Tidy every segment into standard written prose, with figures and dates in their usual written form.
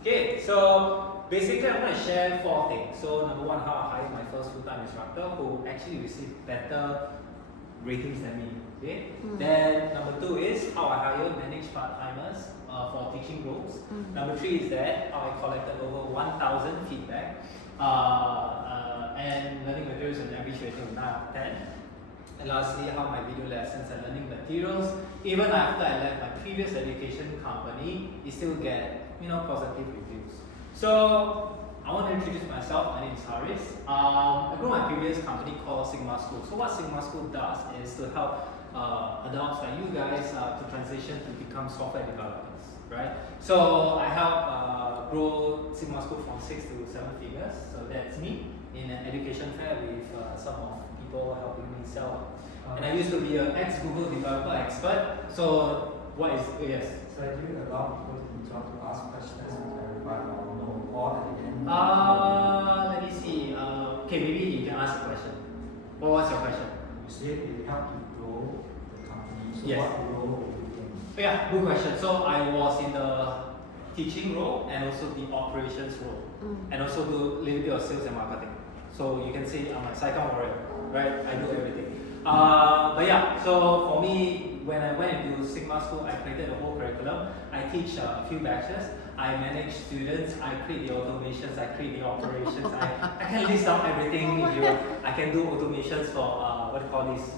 Okay, so basically I'm going to share 4 things. So number 1, how I hired my first full-time instructor who actually received better ratings than me. Okay. Then number 2 is how I hire manage part-timers for teaching roles. Number 3 is that how I collected over 1,000 feedback and learning materials an average rating of 9 out of 10. And lastly, how my video lessons and learning materials, even after I left my previous education company, it still get positive reviews. So I want to introduce myself. My name is Haris. I grew my previous company called Sigma School. So what Sigma School does is to help adults like you guys to transition to become software developers, right? So I help grow Sigma School from 6 to 7 figures. So that's me in an education fair with some of people helping me sell. And I used to be an ex-Google developer expert. So what is yes? So do you allow people to talk to ask questions and clarify or know all at the end? Let me see. Okay, maybe you can ask a question. What's your question? You said you help to grow the company. So Yes. what role were you in? Yeah, good question. So I was in the teaching role and also the operations role, and also do a little bit of sales and marketing. So you can say I'm a Saigon warrior, right? I do everything. But yeah, so for me, when I went into Sigma School, I created a whole curriculum. I teach a few batches. I manage students. I create the automations. I create the operations. I can list out everything. I can do automations for what do you call this?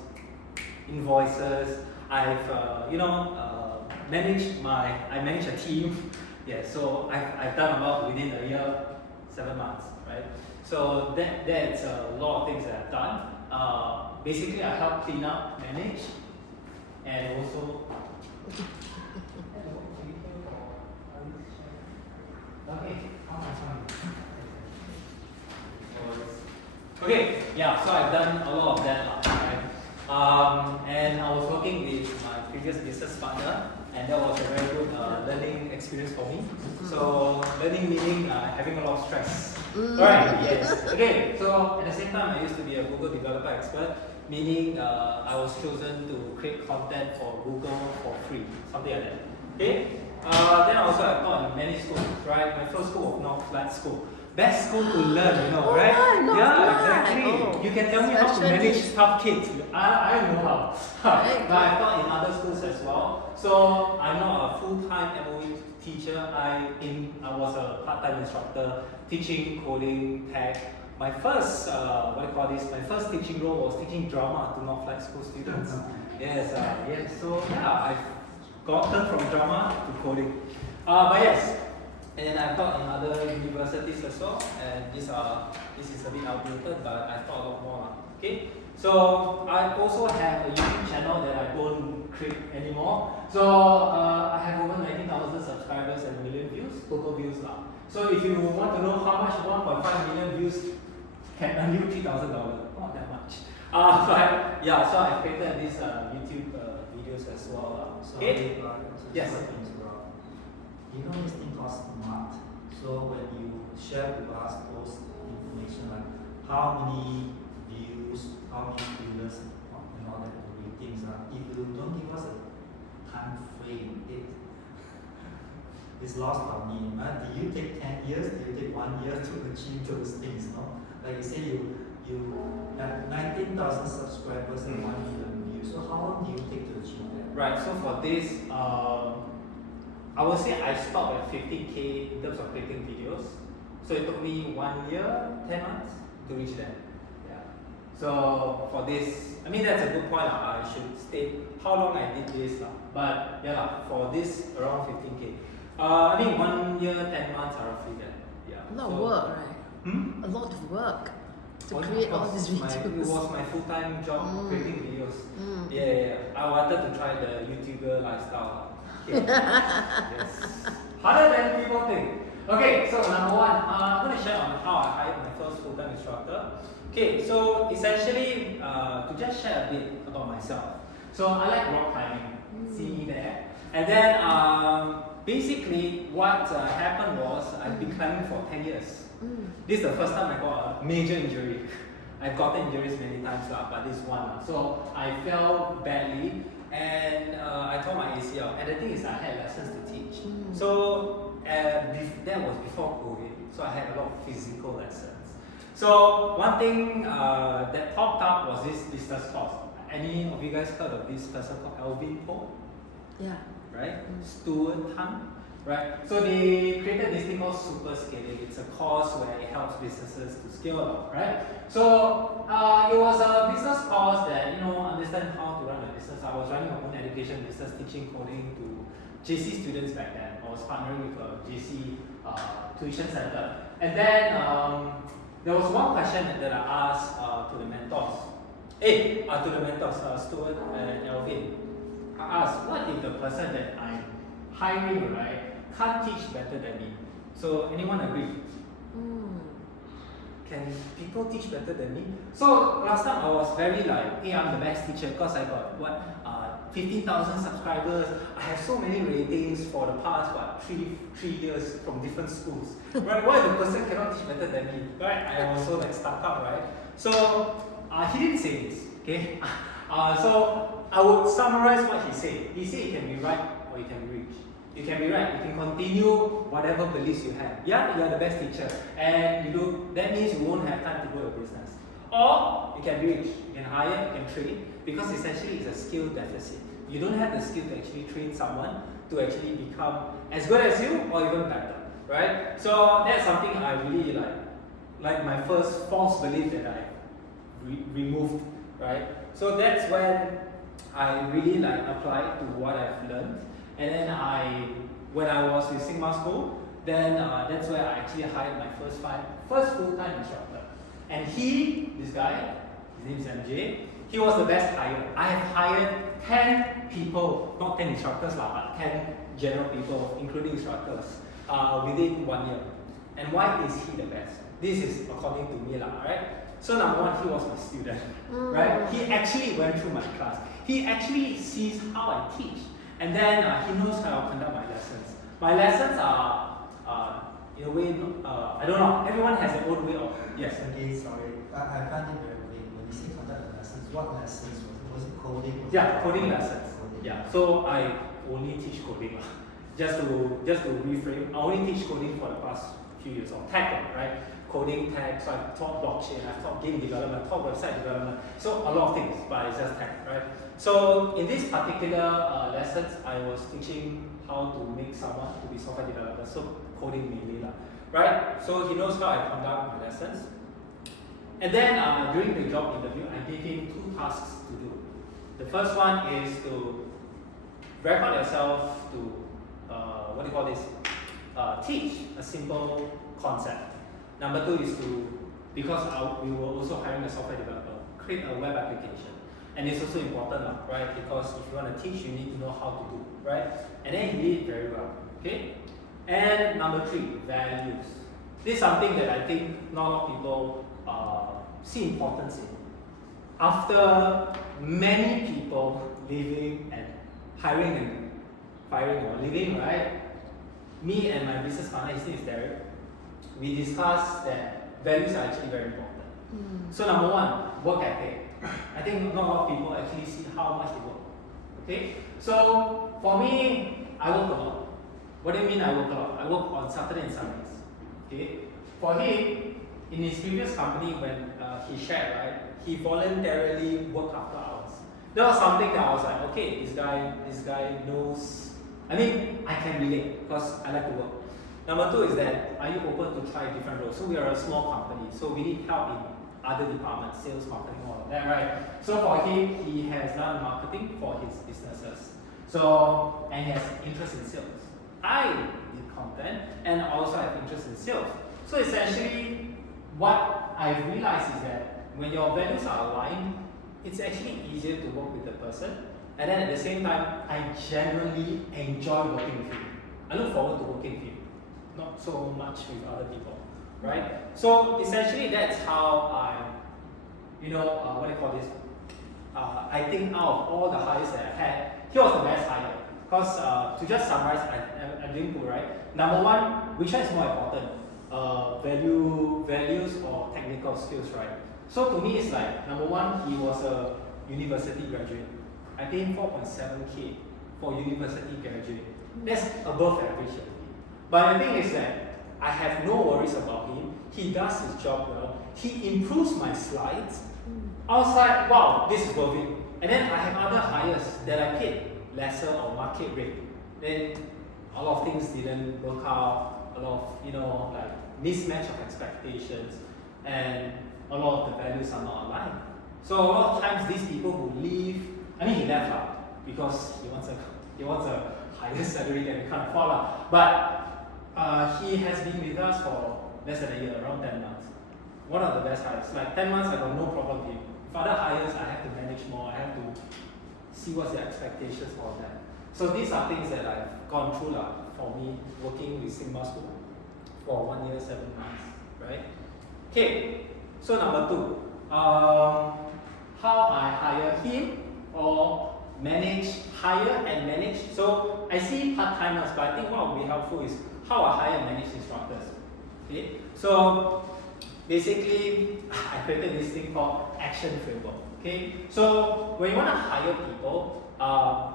Invoices. I've I manage a team. Yeah, so I've done about within a year, 7 months, right? So that's a lot of things that I've done. Basically, I help clean up, manage, and also. Okay, yeah, so I've done a lot of that, right? And I was working with my previous business partner, and that was a very good learning experience for me. So learning meaning having a lot of stress. Alright, yes. Okay, so at the same time I used to be a Google developer expert, meaning I was chosen to create content for Google for free, something like that. Okay? Then also I taught in many schools, right? My first school was North Flat School. Best school to learn, right? Yeah, exactly. You can tell me how to manage tough kids. I don't know how. But I taught in other schools as well. So I'm not a full-time MOE teacher. I was a part-time instructor teaching coding, tech. My first my first teaching role was teaching drama to North Flat School students. Yes. So yeah, I've gotten from drama to coding. But yes. And I've taught in other universities as well, and this is a bit outdated, but I taught a lot more. Okay, so I also have a YouTube channel that I don't create anymore. So I have over 19,000 subscribers and 1 million views, total views now. So if you want to know how much 1.5 million views can earn you $3,000, not that much. But yeah, so I created these YouTube videos as well. Okay. Yes. You know this thing called smart. So when you share with us those information like how many views, how many viewers, and all that ratings are, if you don't give us a time frame, it's lost on me. Do you take 10 years? Do you take 1 year to achieve those things? No? Like you say you have 19,000 subscribers and 1 million views. So how long do you take to achieve that? Right, so for this I would say I stopped at 50K in terms of creating videos. So it took me 1 year, 10 months to reach that. Yeah. So for this, I mean that's a good point. I should state how long I did this. But yeah, for this around 15K. I think 1 year, 10 months are roughly that. Yeah. A lot of work, right? A lot of work to create all these videos. It was my full-time job creating videos. Yeah. I wanted to try the YouTuber lifestyle. Okay. Yes. Harder than people think. Okay, so number 1, I'm going to share on how I hired my first full-time instructor. Okay, so essentially, to just share a bit about myself. So I like rock climbing. See me there. And then basically what happened was I've been climbing for 10 years. This is the first time I got a major injury. I've gotten injuries many times, but this one. So I fell badly and I tore my ACL. And the thing is, I had lessons to teach. So that was before COVID, so I had a lot of physical lessons. So one thing that popped up was this business course. Any of you guys heard of this person called Alvin Poe? Yeah. Right? Stuart Tan, right? So they created this thing called super scaling. It's a course where it helps businesses to scale up, right? So it was a business course that, understand how to run a business. I was running my own education business, teaching coding to JC students back then. I was partnering with a JC tuition center. And then there was one question that I asked to the mentors. Stuart and Alvin. I asked, what if the person that I'm hiring, right, can't teach better than me? So anyone agree? Can people teach better than me? So last time I was very like, hey, I'm the best teacher because I got 15,000 subscribers. I have so many ratings for the past three years from different schools. Right? Why the person cannot teach better than me? Right? I was so like stuck up, right? So he didn't say this. Okay. So I would summarize what he said. He said it can be right or it can be rich. You can be right. You can continue whatever beliefs you have. Yeah, you are the best teacher, and that means you won't have time to grow your business. Or you can be rich. You can hire, you can train, because essentially it's a skill deficit. You don't have the skill to actually train someone to actually become as good as you or even better, right? So that's something I really like my first false belief that I removed, right? So that's when I really applied to what I've learned. And then when I was with Sigma School, then that's where I actually hired my first full-time instructor. And this guy, his name is MJ, he was the best hire. I have hired 10 people, not 10 instructors, but 10 general people, including instructors, within 1 year. And why is he the best? This is according to me, right? So number one, he was my student, right? He actually went through my class. He actually sees how I teach. And then he knows how I conduct my lessons. My lessons are, in a way, I don't know, everyone has their own way of, yes. Okay, sorry. I find it very weird. When you say conduct the lessons, what lessons was it coding? Coding lessons. Coding. Yeah, so I only teach coding. Just to reframe, I only teach coding for the past few years, or tech, right? Coding, tech, so I've taught blockchain, I've taught game development, taught website development, so a lot of things, but it's just tech, right? So in this particular lessons, I was teaching how to make someone to be software developer, so coding mainly, right? So he knows how I conduct my lessons. And then during the job interview, I gave him 2 tasks to do. The first one is to record yourself to, teach a simple concept. Number 2 is because we were also hiring a software developer, create a web application. And it's also important, right? Because if you want to teach, you need to know how to do, right? And then he did it very well, okay? And number 3, values. This is something that I think not a lot of people see importance in. After many people leaving and hiring and firing or leaving, right? Me and my business partner, his name is Derek, we discussed that values are actually very important. So number 1, work ethic. I think not a lot of people actually see how much they work. Okay? So for me, I work a lot. What do you mean I work a lot? I work on Saturday and Sundays. Okay? For him, in his previous company, when he shared, right, he voluntarily worked after hours. That was something that I was like, okay, this guy knows. I mean, I can relate because I like to work. Number 2 is that, are you open to try different roles? So we are a small company, so we need help in other departments, sales, marketing, all of that, right? So for him, he has done marketing for his businesses. So, and he has interest in sales. I did content and also have interest in sales. So essentially, what I've realized is that when your values are aligned, it's actually easier to work with the person. And then at the same time, I genuinely enjoy working with him. I look forward to working with him, not so much with other people, right? So essentially, that's how I, I think out of all the hires that I had, he was the best hire. Because to just summarize, I didn't put, right? Number 1, which one is more important? Values or technical skills, right? So to me, it's like, number 1, he was a university graduate. I paid him 4.7K for university graduate. That's above average. But the thing is that I have no worries about him. He does his job well. He improves my slides. I was like, wow, this is worth it. And then I have other hires that I paid lesser or market rate. Then a lot of things didn't work out. A lot of, like mismatch of expectations, and a lot of the values are not aligned. So a lot of times these people who leave, he left out because he wants a higher salary that we can't afford. But he has been with us for less than a year, around 10 months. One of the best hires. Like 10 months, I got no problem with him. If other hires, I have to manage more. I have to see what's the expectations for them. So these are things that I've gone through for me working with Sigma School for 1 year, 7 months, right? Okay, so number 2, how I hire him or hire and manage. So I see part-timers, but I think what would be helpful is how I hire and manage instructors. Okay, so basically I created this thing called action framework. Okay, so when you want to hire people,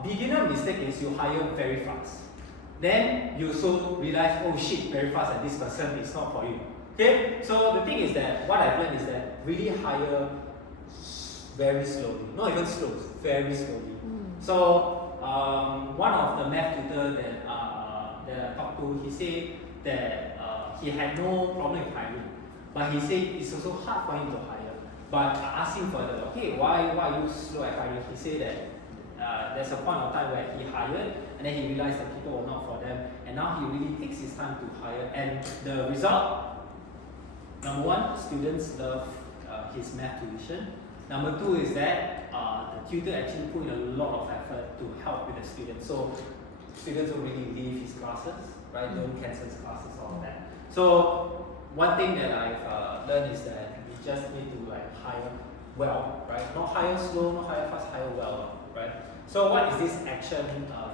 beginner mistake is you hire very fast. Then you also realize, oh shit, very fast, and this person is not for you. Okay, so the thing is that what I've learned is that really hire very slowly, not even slow, very slowly. So one of the math tutor that I talked to, he said that he had no problem with hiring, but he said it's also hard for him to hire. But I asked him further, okay, why are you slow at hiring? He said that there's a point of time where he hired, and then he realized that people were not for them, and now he really takes his time to hire. And the result, number 1, students love his math tuition. Number 2 is that the tutor actually put in a lot of effort to help with the students. So students don't really leave his classes, right? Don't cancel his classes, all of that. So one thing that I've learned is that we just need to hire well, right? Not hire slow, not hire fast, hire well, right? So what is this action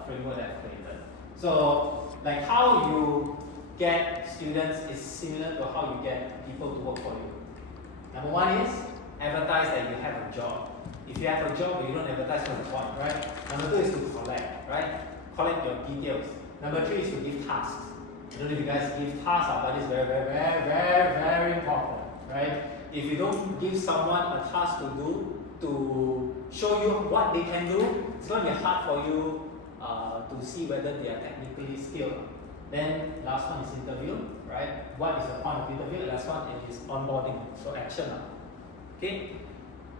framework that I've created? So how you get students is similar to how you get people to work for you. Number 1 is advertise that you have a job. If you have a job but you don't advertise, what's the point, right? Number 2 is to collect, right? Collect your details. Number 3 is to give tasks. I don't know if you guys give tasks, but it's very, very, very, very, very important, right? If you don't give someone a task to do, to show you what they can do, it's going to be hard for you to see whether they are technically skilled. Then last one is interview, right? What is the point of interview? Last one is onboarding, so action. Okay,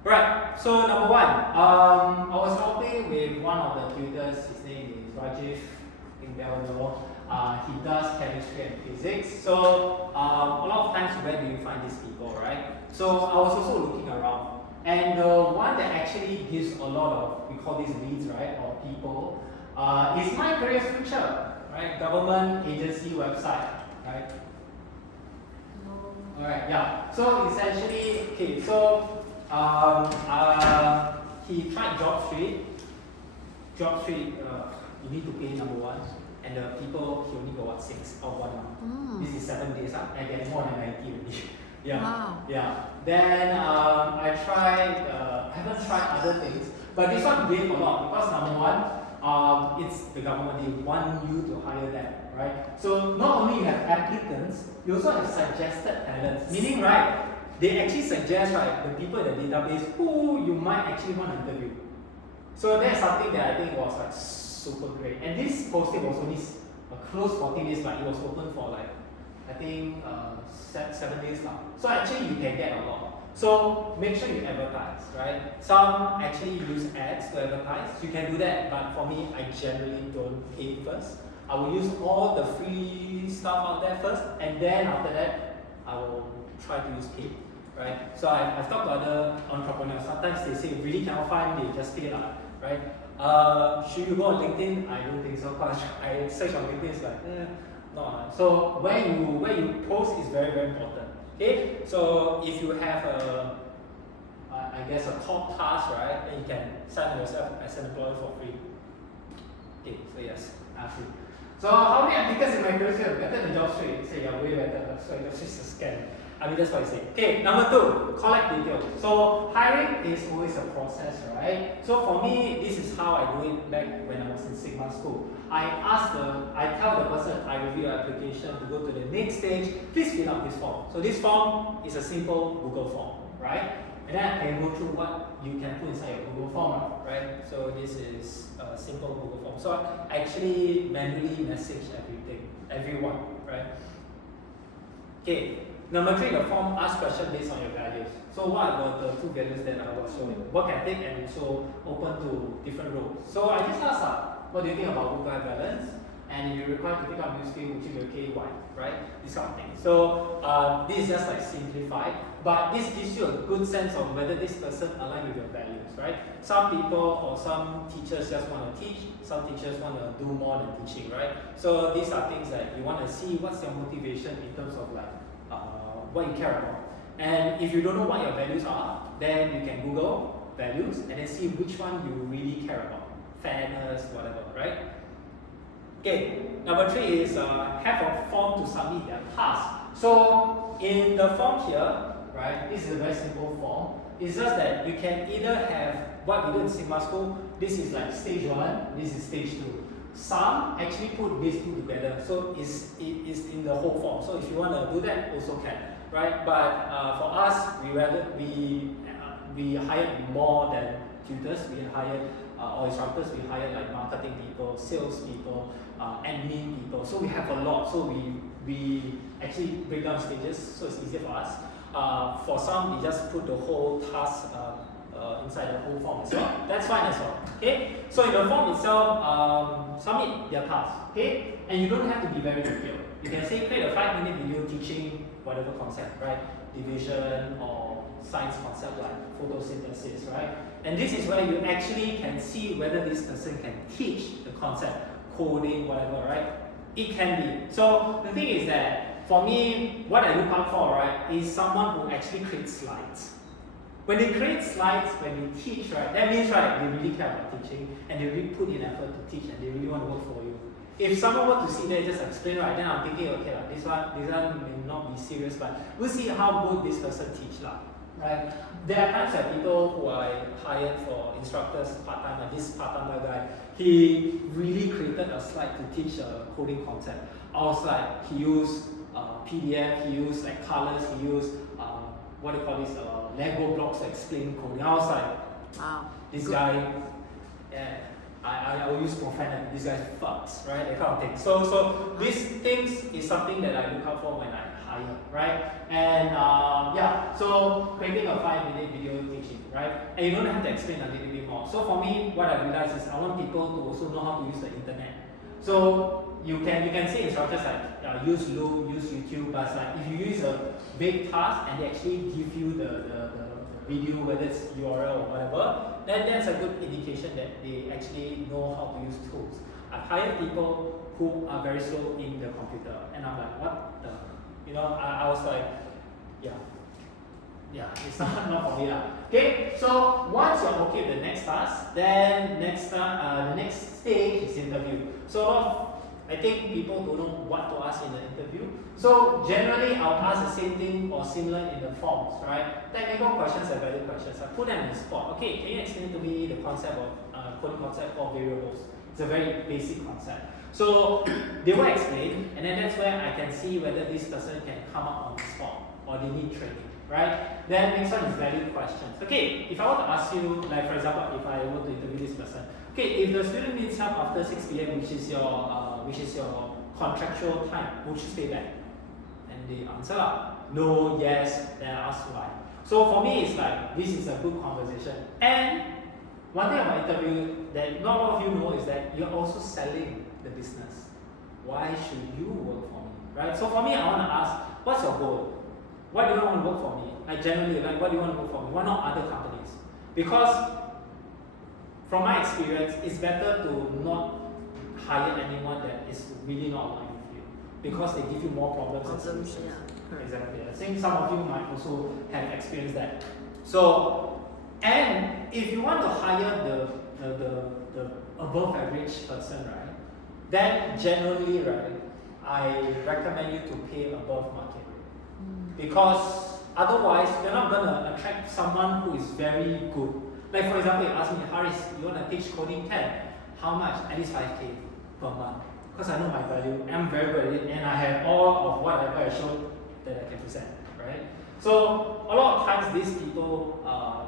right. So number 1, I was helping with one of the tutors. His name is Rajiv. I think they all know. He does chemistry and physics. So a lot of times, where do you find these people, right? So I was also looking around, and the one that actually gives a lot of, we call these leads, right, or people, is My Career Future, right? Government agency website, right? Alright, yeah. So essentially, okay, so he tried Job Street. Job Street, you need to pay number 1. And the people, he only got 6 or 1 month. This is 7 days, and get more than 90 already. Yeah. Wow. Yeah. Then I tried, haven't tried other things, but this one gave a lot because number 1, it's the government, they want you to hire them, right? So not only you have applicants, you also have suggested talents, meaning, right, they actually suggest, right, the people in the database who you might actually want to interview. So that's something that I think was super great. And this posting was only a close 14 days, but it was open for I think 7 days now. So actually you can get a lot. So make sure you advertise, right? Some actually use ads to advertise. You can do that, but for me, I generally don't pay first. I will use all the free stuff out there first, and then after that, I will try to use paid, right? So I've talked to other entrepreneurs. Sometimes they say really cannot find, they just pay, right? Should you go on LinkedIn? I don't think so, because I search on LinkedIn, it's no. So where you post is very, very important. Okay, so if you have I guess a core task, right, then you can sign yourself as an employer for free. Okay, so yes, absolutely. So how many applicants in my career better than Job Street? Say, yeah, way better. So it's just a scam. I mean, that's what I say. Okay, number 2, collect details. So hiring is always a process, right? So for me, this is how I do it back when I was in Sigma school. I tell the person I review your application to go to the next stage, please fill out this form. So this form is a simple Google form, right? And then I can go through what you can put inside your Google form, right? So this is a simple Google form. So I actually manually message everyone, right? Okay, number 3, the form asks questions based on your values. So what are the 2 values that I was showing? Work ethic and also open to different roles. So I just asked, what do you think about work-life balance? And if you're required to pick up new skill, would you be okay? Why? Right? This kind of thing. So this is just like simplified, but this gives you a good sense of whether this person aligns with your values, right? Some people or some teachers just want to teach, some teachers want to do more than teaching, right? So these are things that you want to see what's your motivation in terms of like what you care about. And if you don't know what your values are, then you can Google values and then see which one you really care about. Fairness, whatever, right? Okay, number 3 is have a form to submit their task. So in the form here, right, this is a very simple form. It's just that you can either have what we do in Sigma school, this is like stage 1, this is stage 2. Some actually put these 2 together, so it's in the whole form. So if you want to do that, also can, right? But for us, we hired more than tutors. We hired or instructors. We hired like marketing people, sales people, admin people. So we have a lot. So we actually break down stages, so it's easier for us. For some, we just put the whole task inside the whole form as well. That's fine as well. Okay. So in the form itself, submit their task. Okay. And you don't have to be very detailed. You can say create a 5-minute video teaching whatever concept, right? Division or science concept like photosynthesis, right? And this is where you actually can see whether this person can teach the concept, coding, whatever, right? It can be. So the thing is that for me, what I look out for, right, is someone who actually creates slides. When they create slides, when they teach, right, that means, right, they really care about teaching and they really put in effort to teach and they really want to work for you. If someone were to sit there and just explain, right, then I'm thinking, okay, like, this one may not be serious, but we'll see how good this person teach, right? There are times that people who I hired for instructors part-time, like this part-time guy, he really created a slide to teach a coding concept. I was like, he used PDF, he used like colors, he used what do you call this, Lego blocks to explain coding. I was like, Wow. this Good. guy, yeah, I will use profanity, this guy fucks, right? That kind of thing. So these things is something that I look out for when I hire, right? And yeah, so creating a 5-minute video teaching, right? And you don't have to explain a little bit more. So for me, what I realized is I want people to also know how to use the internet. So you can see instructors like use Loom, use YouTube, but like if you use a big task and they actually give you the video, whether it's URL or whatever, then that's a good indication that they actually know how to use tools. I've hired people who are very slow in the computer, and I'm like, what the? You know, I was like, yeah, it's not for me. Okay, so once you're okay with the next task, then the next stage is interview. So I think people don't know what to ask in the interview. So generally, I'll ask the same thing or similar in the forms, right? Technical questions and value questions. I put them on the spot. Okay, can you explain to me the concept of coding concept of variables? It's a very basic concept. So they will explain, and then that's where I can see whether this person can come up on the spot or they need training, right? Then next one is value questions. Okay, if I were to ask you, like for example, if I were to interview this person, okay, if the student needs help after 6 p.m., which is your contractual time, would you stay back? And they answer no, yes, then I ask why. So for me, it's like this is a good conversation. And one thing about interview that not a lot of you know is that you're also selling the business. Why should you work for me, right? So for me, I want to ask, what's your goal? Why do you want to work for me? Like generally, like why do you want to work for me? Why not other companies? Because from my experience, it's better to not hire anyone that is really not aligned with you, because they give you more problems and solutions. Yeah. Exactly. I think some of you might also have experienced that. So, and if you want to hire the above average person, right, then generally, right, I recommend you to pay above market rate. Because otherwise, you're not going to attract someone who is very good. Like for example, you ask me, Haris, you want to teach coding 10? How much? At least 5K per month. Because I know my value, I'm very good at it, and I have all of whatever I showed that I can present, right? So a lot of times these people,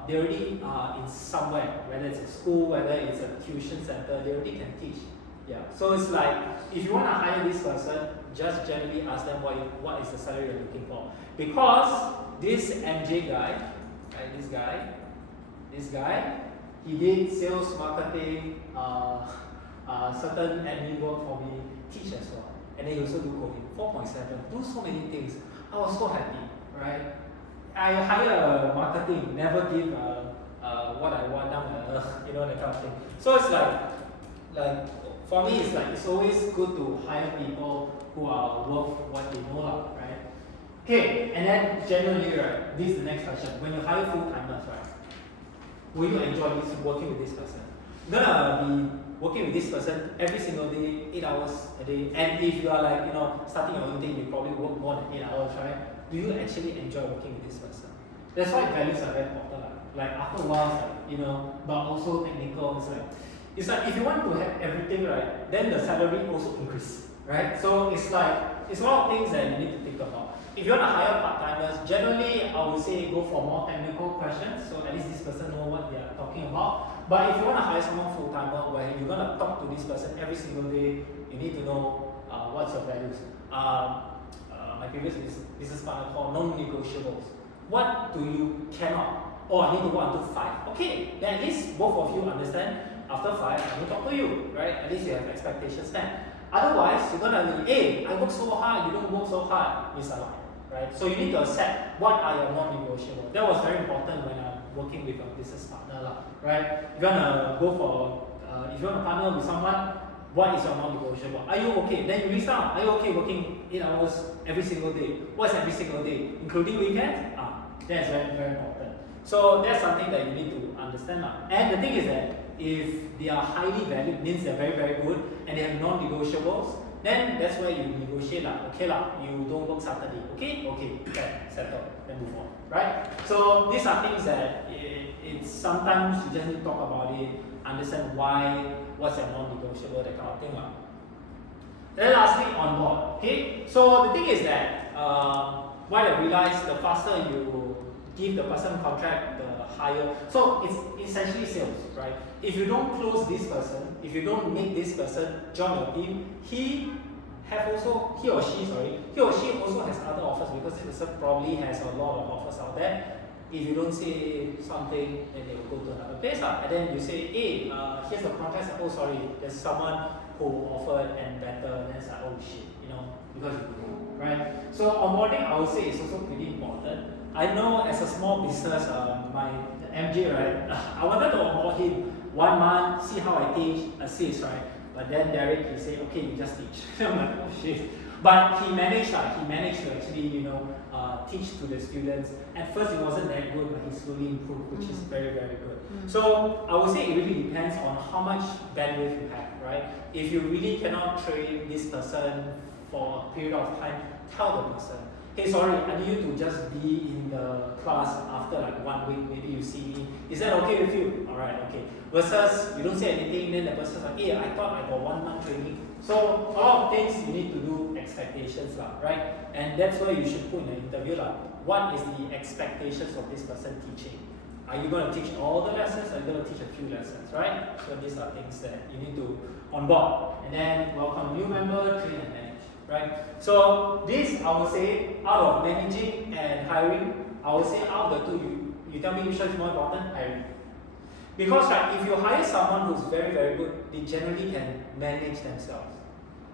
they already are in somewhere, whether it's a school, whether it's a tuition center, they already can teach. Yeah. So it's like, if you want to hire this person, just generally ask them what is the salary you're looking for. Because this MJ guy, right, this guy, he did sales, marketing, certain admin work for me, teach as well. And then he also do coding, 4.7, do so many things. I was so happy, right? I hire a marketing, never give what I want, you know, that kind of thing. So it's like for me, it's like it's always good to hire people who are worth what they know, right? Okay, and then generally, right, this is the next question. When you hire full-timers, right, will you enjoy working with this person? You're gonna be working with this person every single day, 8 hours a day. And if you are like, you know, starting your own thing, you probably work more than 8 hours, right? Do you actually enjoy working with this person? That's why values are very important. Like after a while, it's like, you know, but also technical. It's like if you want to have everything, right, then the salary also increase, right? So it's like it's a lot of things that you need to think about. If you want to hire part-timers, generally I would say go for more technical questions, so at least this person know what they are talking about. But if you want to hire someone full-timer where you're going to talk to this person every single day, you need to know what's your values. My previous business partner called non-negotiables. What do you cannot? Oh, I need to go until 5. Okay, then at least both of you understand after 5, I will talk to you, right? At least you have expectations then. Otherwise, you're gonna be, hey, I work so hard, you don't work so hard, misaligned, right? So you need to accept what are your non-negotiables. That was very important when I'm working with a business partner, right? If you wanna go for, if you wanna partner with someone, what is your non-negotiable? Are you okay? Then you list down. Are you okay working 8 hours every single day? What's every single day? Including weekends? That's very, very important. So that's something that you need to understand. And the thing is that if they are highly valued, means they're very, very good, and they have non-negotiables, then that's where you negotiate. Okay, you don't work Saturday. Okay, settle, then move on. Right? So these are things that it's sometimes you just need to talk about it, understand why, what's your non-negotiable, that kind of thing. Then lastly, on board. Okay, so the thing is that what I realized, the faster you give the person contract, the higher. So it's essentially sales, right? If you don't close this person, if you don't make this person join your team, he or she also has other offers, because this person probably has a lot of offers out there. If you don't say something, then they will go to another place. And then you say, hey, here's the contract. Oh, sorry, there's someone who offered and better. And then it's like, oh shit, you know, because you do, right? So onboarding, I would say, is also pretty important. I know as a small business, my MJ, right, I wanted to onboard him 1 month, see how I teach, assist, right? But then Derek, he said, okay, you just teach. I'm like, oh shit. But he managed to actually, you know, teach to the students. At first, it wasn't that good, but he slowly improved, which is very, very good. So I would say it really depends on how much bandwidth you have, right? If you really cannot train this person for a period of time, tell the person, hey, sorry, I need you to just be in the class after like 1 week, maybe you see me. Is that okay with you? Alright, okay. Versus, you don't say anything, then the person's like, hey, I thought I got 1 month training. So, a lot of things you need to do expectations, right? And that's why you should put in the interview, what is the expectations of this person teaching? Are you going to teach all the lessons? Are you going to teach a few lessons, right? So, these are things that you need to onboard. And then, welcome new member, train and manage. Right? So this, I would say, out of managing and hiring, I would say out of the two, you tell me which one is more important? Hiring. Because right, if you hire someone who's very, very good, they generally can manage themselves.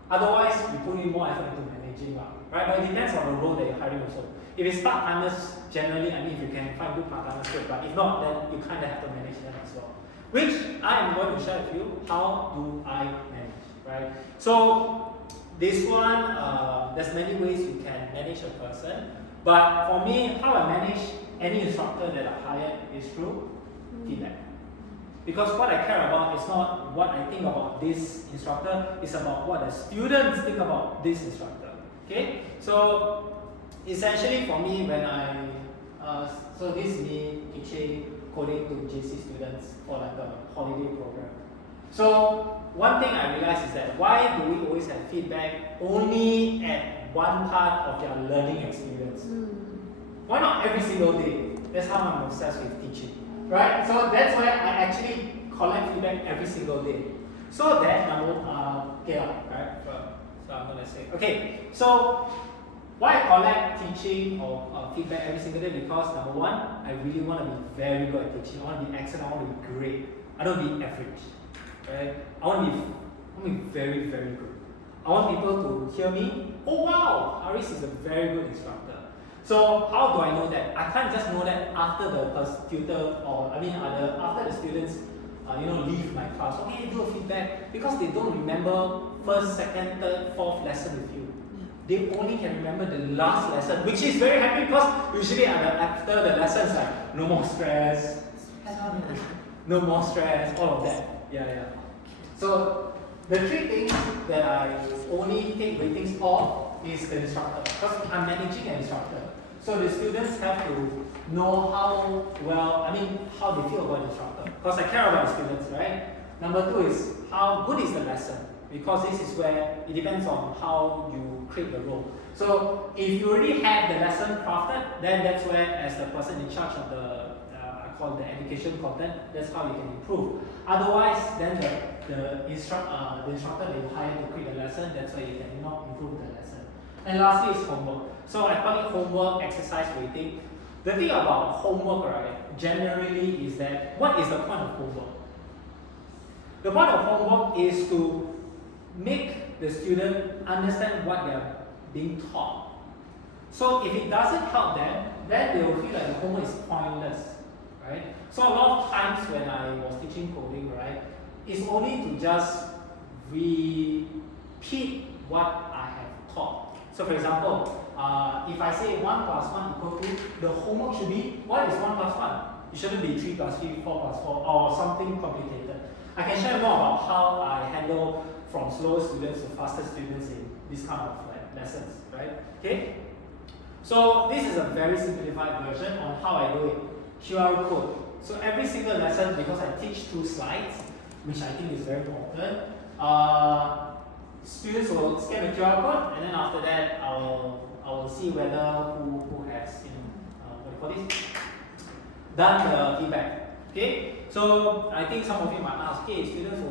Otherwise, you put in more effort into managing, right? But it depends on the role that you're hiring also. If it's part-timers, generally, I mean, if you can find good part-timers, good. But if not, then you kind of have to manage them as well. Which I am going to share with you, how do I manage, right? So this one, there's many ways you can manage a person. But for me, how I manage any instructor that I hire is through feedback. Because what I care about is not what I think about this instructor, it's about what the students think about this instructor. Okay? So essentially for me when so this is me teaching coding to GC students for like a holiday program. So one thing I realized is that why do we always have feedback only at one part of their learning experience? Why not every single day? That's how I'm obsessed with teaching, right? So that's why I actually collect feedback every single day. So that right? So I'm gonna say, okay, so why I collect teaching or feedback every single day? Because number one, I really want to be very good at teaching. I want to be excellent. I want to be great. I don't want to be average, right? I want to be very, very good. I want people to hear me. Oh wow, Aris is a very good instructor. So how do I know that? I can't just know that after the tutor after the students leave my class. Okay, do a feedback because they don't remember first, second, third, fourth lesson with you. They only can remember the last lesson, which is very happy because usually after the lessons like no more stress, no more stress, all of that. Yeah. So the three things that I only take ratings of is the instructor because I'm managing an instructor. So the students have to know how they feel about the instructor because I care about the students, right? Number two is how good is the lesson because this is where it depends on how you create the role. So if you already have the lesson crafted, then that's where as the person in charge of I call the education content, that's how you can improve. Otherwise, then the instructor that you hire to create the lesson, that's where you can improve the lesson. And lastly is homework. So I call it homework exercise rating. The thing about homework, right, generally is that what is the point of homework? The point of homework is to make the student understand what they are being taught. So if it doesn't help them, then they will feel like the homework is pointless, right? So a lot of times when I was teaching coding, right, it's only to just repeat what I have taught. So for example, if I say 1 plus 1 equal to, the homework should be, what is 1 plus 1? It shouldn't be 3 plus 3, 4 plus 4, or something complicated. I can share more about how I handle from slower students to faster students in this kind of lessons, right? Okay? So this is a very simplified version on how I do it. QR code. So every single lesson, because I teach 2 slides, which I think is very important, students will scan the QR code, and then after that, I will see whether who has done the feedback. Okay, so I think some of you might ask, okay, students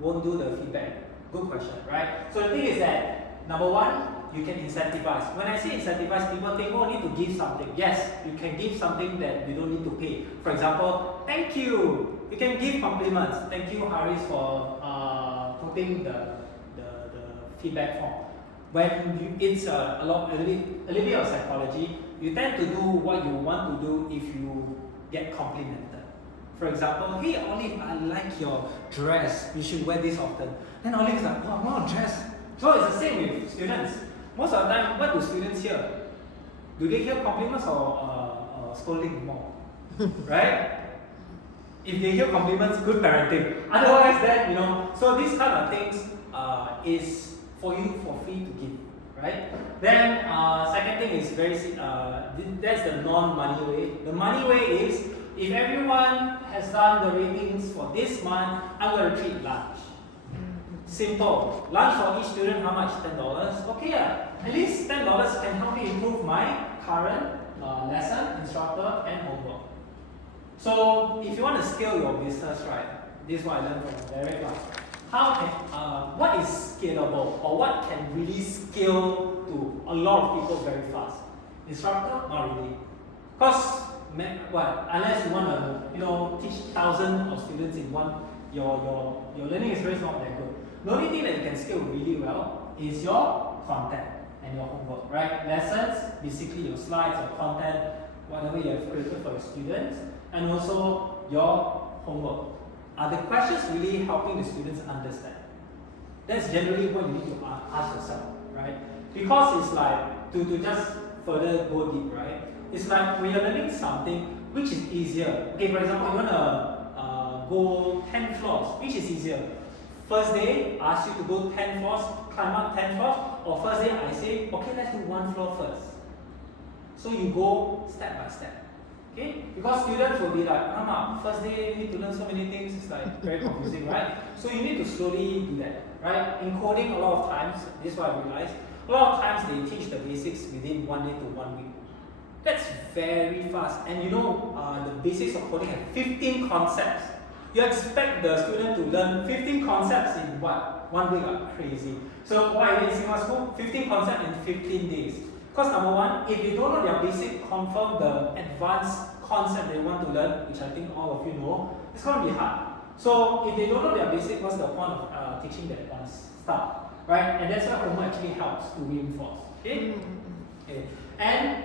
won't do the feedback. Good question, right? So the thing is that number one, you can incentivize. When I say incentivize, people think, oh, I need to give something. Yes, you can give something that you don't need to pay. For example, thank you. You can give compliments. Thank you, Haris, for putting the feedback form. When it's a little bit of psychology, you tend to do what you want to do if you get complimented. For example, hey Olive, I like your dress. You should wear this often. Then Olive is like, wow, dress. So it's the same with students. Most of the time, what do students hear? Do they hear compliments or scolding more? Right? If they hear compliments, good parenting. Otherwise, then so these kind of things is for you for free to give, right? Then second thing is that's the non-money way. The money way is if everyone has done the ratings for this month, I'm going to treat lunch. Simple. Lunch for each student, how much? $10. Okay, at least $10 can help me improve my current lesson, instructor, and homework. So if you want to scale your business, right, this is what I learned from Derek. What is scalable, or what can really scale to a lot of people very fast? Instructor? Not really. Because unless you want to teach thousands of students in one, your learning experience is not that good. The only thing that you can scale really well is your content and your homework, right? Lessons, basically your slides, your content, whatever you have created for your students, and also your homework. Are the questions really helping the students understand? That's generally what you need to ask yourself, right? Because it's like, to just further go deep, right? It's like when you're learning something, which is easier? Okay, for example, you want to go 10 floors, which is easier? First day, I ask you to go 10 floors, climb up 10 floors, or first day I say, okay, let's do 1 floor first. So you go step by step. Okay? Because students will be like, first day you need to learn so many things, it's like very confusing, right? So you need to slowly do that, right? In coding, a lot of times, this is what I realized, a lot of times they teach the basics within 1 day to 1 week. That's very fast. And you know, the basics of coding have 15 concepts. You expect the student to learn 15 concepts in what? 1 week? Crazy. So why in Singapore school? 15 concepts in 15 days. Because number one, if they don't know their basic, confirm the advanced concept they want to learn, which I think all of you know, it's going to be hard. So if they don't know their basic, what's the point of teaching the advanced stuff, right? And that's why homework actually helps to reinforce. Okay? Okay. And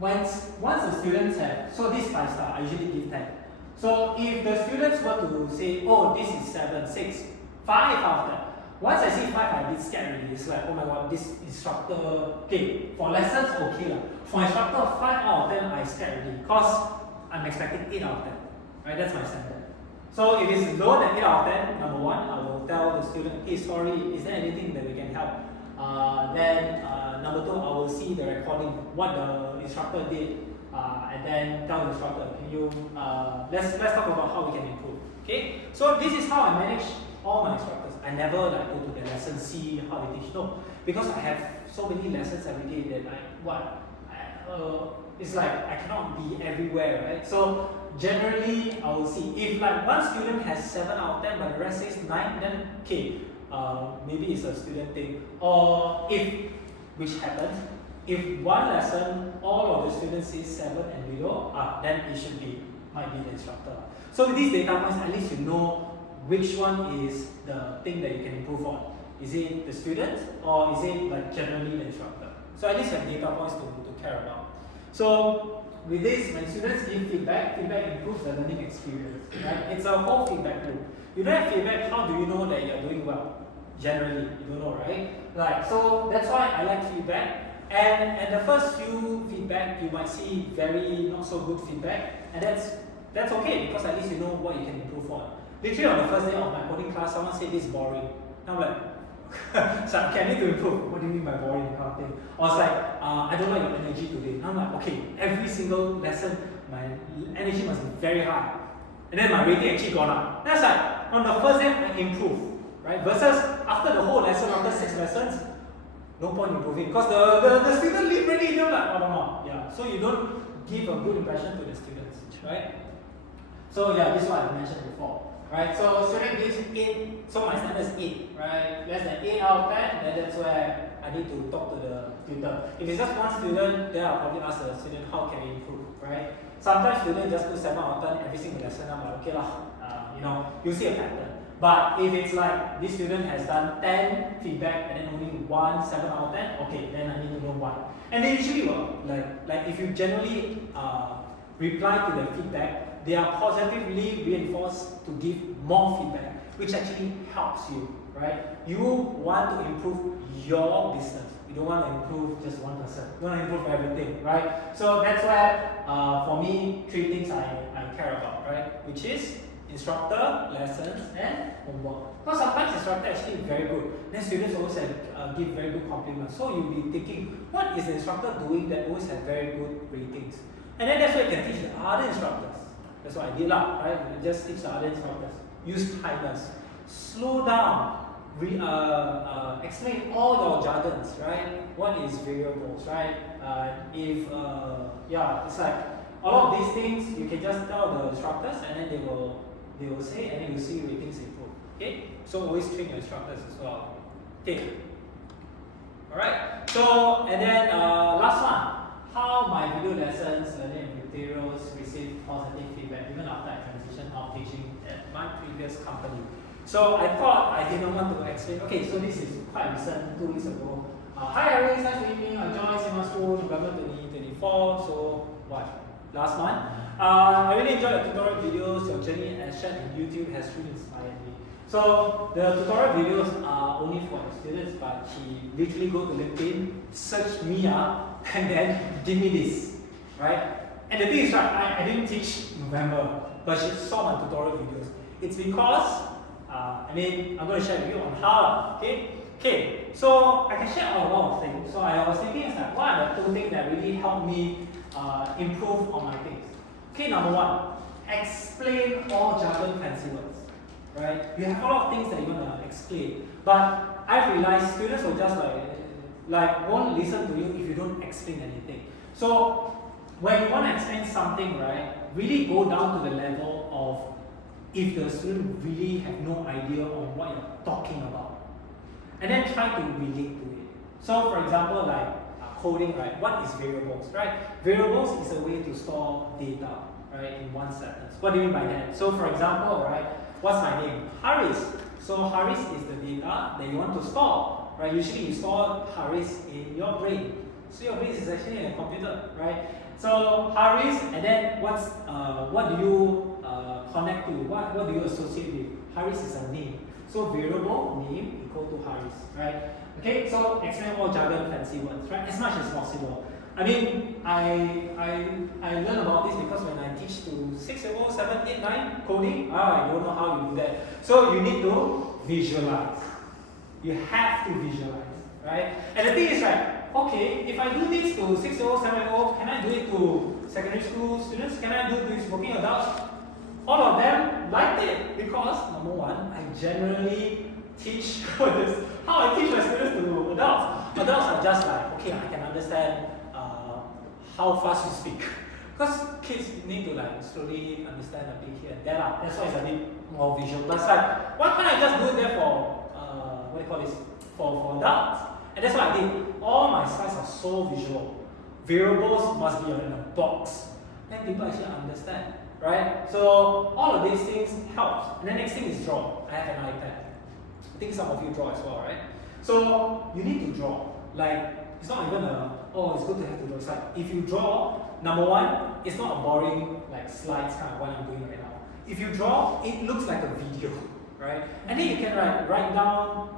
once the students have, so this 5 star, I usually give 10. So if the students were to say, oh, this is 7, 6, 5 out of 10. Once I see 5, I'm a bit scared already. It's like, oh my god, this instructor, okay, for lessons, okay lah. For instructor, 5 out of 10, I scared already. Because I'm expecting 8 out of 10. Right, that's my standard. So if it's lower than 8 out of 10, number one, I will tell the student, hey, sorry, is there anything that we can help? Then number two, I will see the recording, what the instructor did, and then tell the instructor, can you, let's talk about how we can improve. Okay, so this is how I manage all my instructors. I never like go to the lesson, see how they teach. No, because I have so many lessons every day that it's like I cannot be everywhere, right? So generally, I will see if like one student has 7 out of 10, but the rest says 9, then okay, maybe it's a student thing. Or if, which happens, if one lesson all of the students say 7 and below, then it might be the instructor. So with these data points, at least you know which one is the thing that you can improve on. Is it the student or is it like generally the instructor? So at least you have data points to care about. So with this, when students give feedback improves the learning experience, right? It's a whole feedback loop. You don't have feedback, how do you know that you're doing well? Generally, you don't know, right? Like, so that's why I like feedback. And the first few feedback, you might see very not so good feedback, and that's okay because at least you know what you can improve on. Literally on the first day of my coding class, someone said this is boring. And I'm like, so okay, I need to improve. What do you mean by boring? Kind of thing. I was like, I don't like your energy today. And I'm like, okay, every single lesson, my energy must be very high. And then my rating actually gone up. That's like, on the first day, I improve, right? Versus after the whole lesson, after 6 lessons, no point improving. Because the student leave really, you're like, oh, yeah. So you don't give a good impression to the students, right? So yeah, this is what I mentioned before. Right, so student gives 8, so my standard is 8, right? Less than 8 out of 10, then that's where I need to talk to the tutor. If it's just one student, then I'll probably ask the student, how can we improve, right? Sometimes students just do 7 out of 10 every single lesson, I'm like, okay lah, you see a pattern. But if it's like, this student has done 10 feedback and then only 1 7 out of 10, okay, then I need to know why. And they usually work, like if you generally reply to the feedback, they are positively reinforced to give more feedback, which actually helps you, right? You want to improve your business. You don't want to improve just one person. You want to improve everything, right? So that's where, for me, 3 things I care about, right? Which is instructor, lessons, and homework. Because sometimes instructor actually very good. Then students always give very good compliments. So you'll be thinking, what is the instructor doing that always have very good ratings? And then that's why you can teach the other instructors. That's what I did lah, right? I just teach the other instructors. Use timers. Slow down. Explain all your jargons, right? What is variables, right? It's like a lot of these things you can just tell the instructors and then they will say and then you see ratings improve. Okay? So always train your instructors as well. Okay. Alright. So and then last one. How my video lessons, learning materials receive positive feedback even after I transitioned out of teaching at my previous company. So I thought I didn't want to explain. Okay, so this is quite recent, 2 weeks ago. Hi Iris, nice to meet you. I joined Singapore School November 2024. So what? Last month. I really enjoyed the tutorial videos. Your journey as shared on YouTube has really inspired me. So the tutorial videos are only for the students, but she literally go to LinkedIn, search me up, and then give me this, right? And the thing is, right, I didn't teach November, but she saw my tutorial videos. It's because, I'm going to share with you on how, okay? Okay, so I can share a lot of things. So I was thinking, it's like, what are the two things that really helped me improve on my things? Okay, number one, explain all jargon fancy words. Right? You have a lot of things that you want to explain, but I've realized students will just won't listen to you if you don't explain anything. So when you want to explain something, right, really go down to the level of if the student really have no idea on what you're talking about, and then try to relate to it. So for example, coding, right? What is variables, right? Variables is a way to store data, right, in one sentence. What do you mean by that? So for example, right, what's my name? Haris. So Haris is the data that you want to store, right? Usually you store Haris in your brain. So your brain is actually in a computer, right? So Haris, and then what do you connect to? What do you associate with? Haris is a name. So variable name equal to Haris, right? Okay, so explain all jargon fancy words, right? As much as possible. I mean, I learn about this because when I teach to 6-year-old, 7, 8, 9 coding, I don't know how you do that. So you need to visualize. You have to visualize, right? And the thing is, right, okay, if I do this to 6-year-old, 7-year-old, can I do it to secondary school students? Can I do this working adults? All of them liked it because, number one, I generally teach how I teach my students to adults. Adults are just like, okay, I can understand how fast you speak. Because kids need to slowly understand a bit here and there. That's why it's a bit more visual. But it's like, why can't I just do it there for, for adults? And that's what I did. All my slides are so visual. Variables must be in a box. Then people actually understand, right? So all of these things helps. And the next thing is draw. I have an iPad. I think some of you draw as well, right? So you need to draw. It's not even it's good to have to draw. It's like, if you draw, number one, it's not a boring slides kind of what I'm doing right now. If you draw, it looks like a video, right? And then you can write down,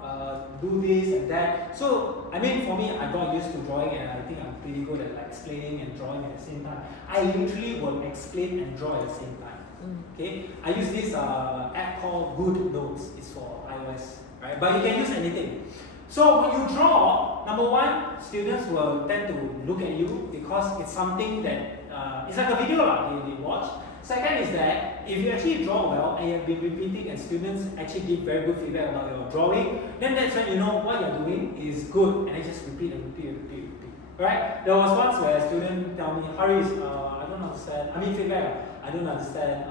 do this and that. So, I mean, for me, I got used to drawing and I think I'm pretty good at explaining and drawing at the same time. I literally will explain and draw at the same time. Okay? I use this app called Good Notes. It's for iOS, right? But you can use anything. So when you draw, number one, students will tend to look at you because it's something that, it's like a video they watch. Second is that if you actually draw well and you have been repeating and students actually give very good feedback about your drawing, then that's when you know what you're doing is good and I just repeat and repeat and repeat and repeat. Right? There was once where a student tell me, Haris, I don't understand, feedback, I don't understand.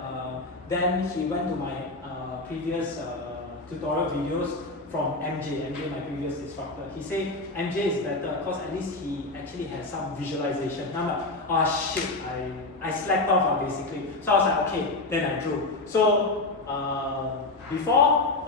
Then he went to my previous tutorial videos from MJ, my previous instructor. He said MJ is better because at least he actually has some visualization. And I'm like, oh shit, I slacked off basically. So I was like, okay, then I drew. So before,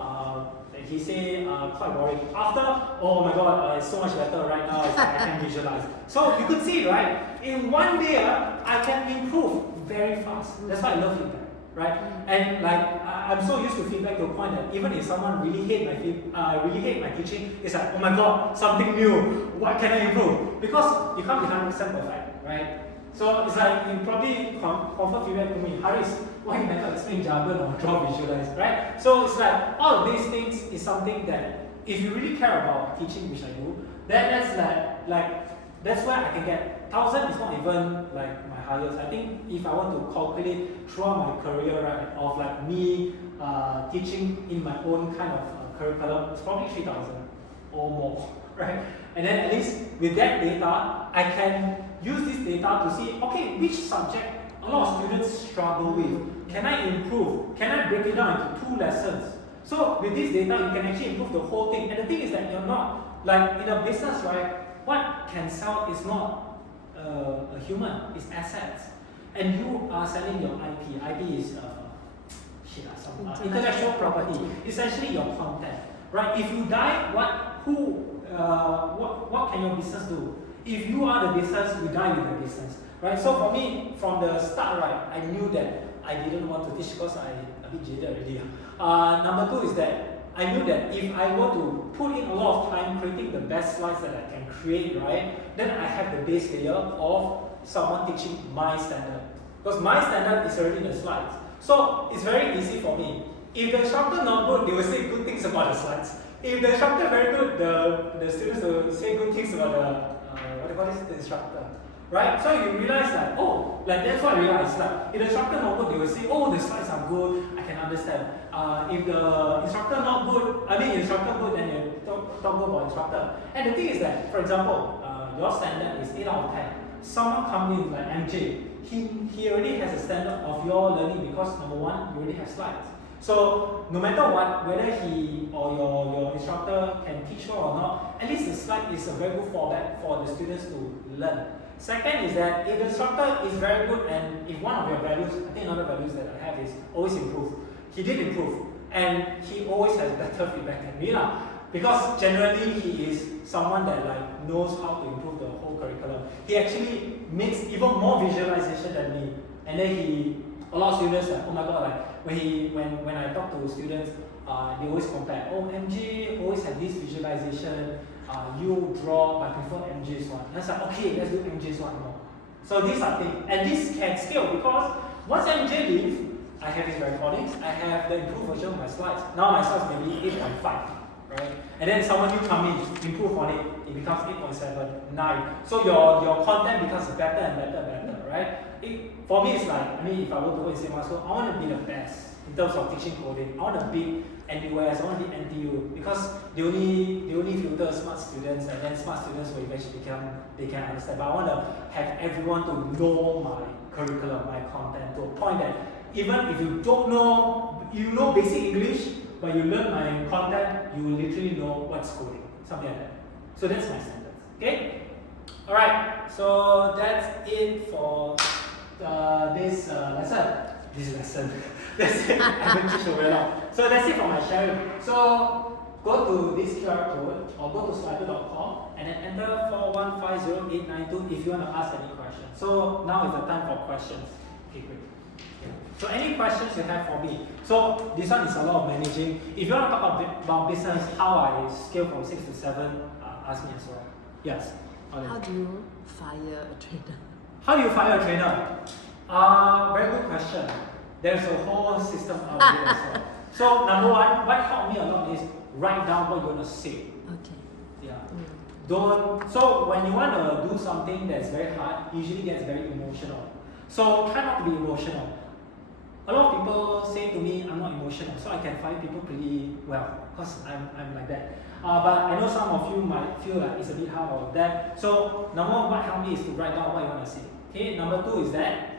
he said quite boring. After, oh my god, it's so much better right now. It's like I can visualize. So you could see, right? In one day, I can improve very fast. That's why I love feedback. Right? And I'm so used to feedback to a point that even if someone really hate my teaching, it's like, oh my god, something new. What can I improve? Because you can't be 100% perfect, right? So it's like you probably offer feedback to me, Haris, why you never explain jargon or draw visualize, right? So it's like all of these things is something that if you really care about teaching, which I do, then that's where I can get 1,000 is not even my highest. I think if I want to calculate throughout my career, right, of me teaching in my own kind of curriculum, it's probably 3,000 or more, right? And then at least with that data, I can use this data to see, okay, which subject a lot of students struggle with. Can I improve? Can I break it down into 2 lessons? So with this data, you can actually improve the whole thing. And the thing is that you're not, in a business, right, what can sell is not a human, it's assets. And you are selling your IP. IP is intellectual property. It's actually your content, right? If you die, what can your business do? If you are the business, you die with the business, right? So for me, from the start, right, I knew that I didn't want to teach because I'm a bit jaded already. Number 2 is that I knew that if I were to put in a lot of time creating the best slides that I can create, right, then I have the base layer of someone teaching my standard. Because my standard is already the slides. So it's very easy for me. If the instructor not good, they will say good things about the slides. If the instructor is very good, the students will say good things about what do you call this? The instructor. Right? So you realize that, oh, like that's what I realized. Like, if the instructor not good, they will say, oh, the slides are good, I can understand. If the instructor not good, instructor good, then you talk good about instructor. And the thing is that, for example, your standard is 8 out of 10. Someone comes in like MJ, he already has a standard of your learning because number one, you already have slides. So no matter what, whether he or your instructor can teach well or not, at least the slide is a very good fallback for the students to learn. Second is that if the instructor is very good and if one of your values, I think another values that I have is always improve. He did improve and he always has better feedback than me lah. Because generally he is someone that like knows how to improve the whole curriculum. He actually makes even more visualization than me. And then a lot of students like, oh my god, like when I talk to students, they always compare, oh MJ always have this visualization, you draw, but I prefer MJ's one. And it's like, okay, let's do MJ's one more. So these are things, and this can scale because once MJ leaves, I have his recordings, I have the improved version of my slides. Now my slides may be 8.5, right? And then someone new come in, improve on it, it becomes 8.7, 9. So your content becomes better and better and better, right? For me, it's like, if I were to go in same school, I want to be the best in terms of teaching coding. I want to beat NUS, I want to beat NTU because they only filter smart students, and then smart students will eventually they can understand. But I want to have everyone to know my curriculum, my content, to a point that even if you don't know, you know basic English, but you learn my content, you will literally know what's coding, something like that. So that's my standards. Okay. All right. So that's it for this lesson. This lesson. That's it. I haven't teach very long. So that's it for my sharing. So go to this QR code or go to slido.com and then enter 4150892 if you want to ask any questions. So now is the time for questions. Okay, great. So any questions you have for me? So this one is a lot of managing. If you want to talk about business, how I scale from 6 to 7, ask me as well. Yes. How do you fire a trainer? How do you fire a trainer? Very good question. There's a whole system out there as well. So number one, what helped me a lot is write down what you want to say. Okay. Yeah. So when you want to do something that's very hard, usually gets very emotional. So try not to be emotional. A lot of people say to me, I'm not emotional, so I can fire people pretty well because I'm like that. But I know some of you might feel like it's a bit hard or that. So number one, what helped me is to write down what you want to say. Okay. Number two is that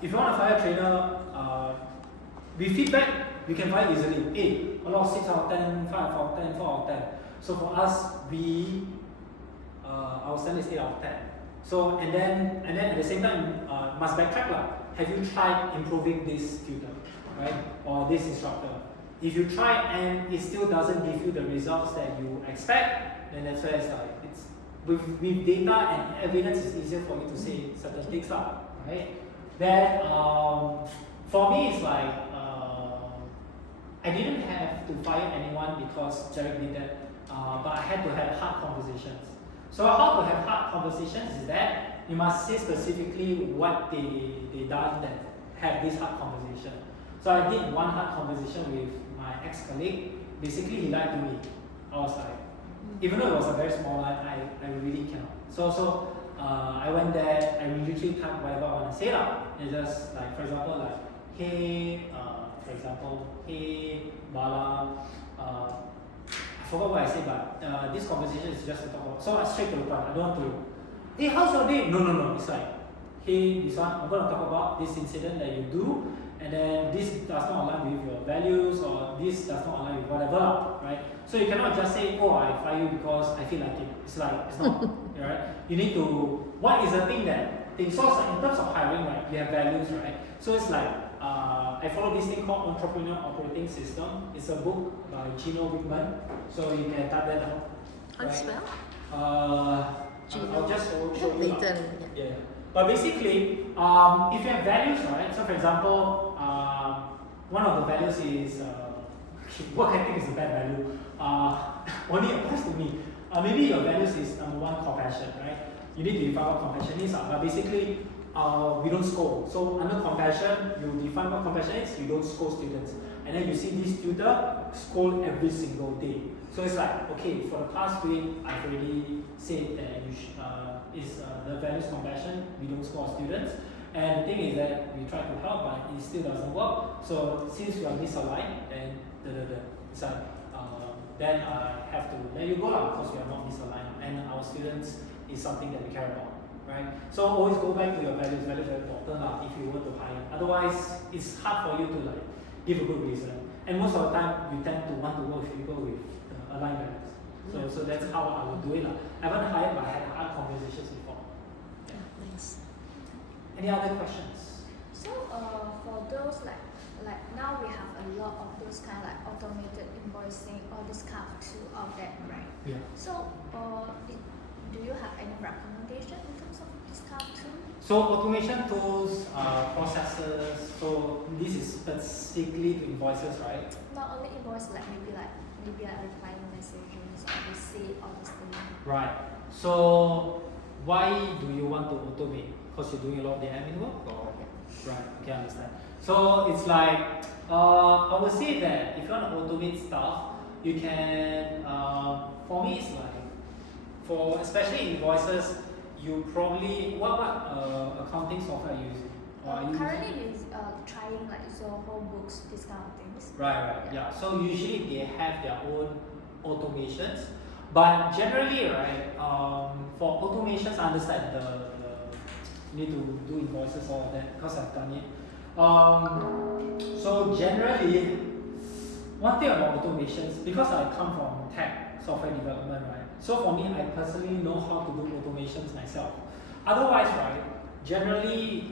if you want to fire a trainer, with feedback, you can fire easily. A lot of 6 out of 10, 5 out of 10, 4 out of 10. So for us, our standard is 8 out of 10. So and then at the same time, must backtrack lah. Have you tried improving this tutor, right, or this instructor? If you try and it still doesn't give you the results that you expect, then that's where it's like with data and evidence, it's easier for you to say certain things lah, right? Then for me, it's like I didn't have to fire anyone because Derek did that, but I had to have hard conversations. So how to have hard conversations is that you must say specifically what they done that have this hard conversation. So I did one hard conversation with my ex-colleague. Basically, he lied to me. I was like, even though it was a very small lie, I really cannot. So I went there, I literally typed whatever I want to say lah. It's just like, for example, like, hey, Bala, I forgot what I said, but this conversation is just to talk about. So I straight to the point. I don't want to, hey, how's your day? No. It's like, hey, this one, I'm going to talk about this incident that you do, and then this does not align with your values, or this does not align with whatever, right? So you cannot just say, oh, I fire you because I feel like it. It's like, it's not, right? You need to, what is the thing that, so in terms of hiring, right, you have values, right? So it's like, I follow this thing called Entrepreneur Operating System. It's a book by Gino Wickman, so you can type that out. How do you spell? I'll just show you later. Yeah. But basically, if you have values, right? So for example, one of the values is what I think is a bad value. Only applies to me. Maybe your values is number one, compassion, right? You need to define what compassion is, but basically, we don't scold. So under compassion, you define what compassion is. You don't scold students, and and then you see this tutor scold every single day. So it's like, okay, for the past week, I've already said that the values compassion, we don't score students. And the thing is that we try to help, but it still doesn't work. So since you are misaligned, then it's like, then I have to let you go because we are not misaligned, and our students is something that we care about, right? So always go back to your values. Values are important if you want to hire. Otherwise, it's hard for you to like give a good reason. And most of the time, you tend to want to work with people with aligned values. So that's how I would do it. I haven't hired, but I had hard conversations before. Yeah, thanks. Any other questions? So for those like now we have a lot of those kind of like automated invoicing, all this kind of tool out there, right? Yeah. So do you have any recommendation in terms of this kind of tool? So automation tools, processes. So this is specifically to invoices, right? Not only invoice, like maybe replying messages or receipt all this thing. Right. So why do you want to automate? Because you're doing a lot of the admin work, or right? Okay, I understand. So it's like I would say that if you want to automate stuff, you can. For me, it's like for especially invoices, you probably what accounting software are you using? Or are you Currently trying like Zoho books, these kind of things. Right, yeah. So usually they have their own automations, but generally, right, for automations, I understand you need to do invoices, all of that, because I've done it. So generally, one thing about automations, because I come from tech, software development, right? So for me, I personally know how to do automations myself. Otherwise, right, generally,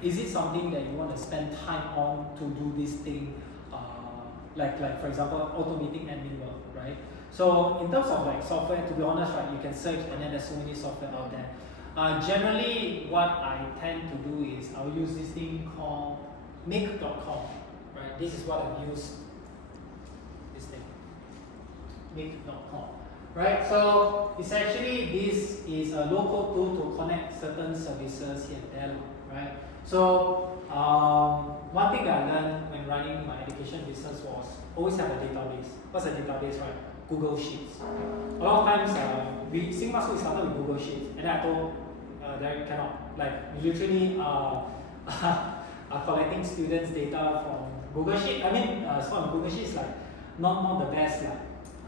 is it something that you want to spend time on to do this thing, like for example, automating admin work, right? So in terms of like software, to be honest, right, you can search and then there's so many software out there. Generally, what I tend to do is I'll use this thing called make.com, right? This is what I've used, this thing, make.com, right? So essentially, this is a local tool to connect certain services here and there, right? So one thing that I learned when running my education business was always have a database. What's a database, right? Google Sheets. A lot of times, Singapore School started with Google Sheets, and then I told Derek cannot, like literally collecting students' data from Google Sheets. I mean, from Google Sheets like not the best like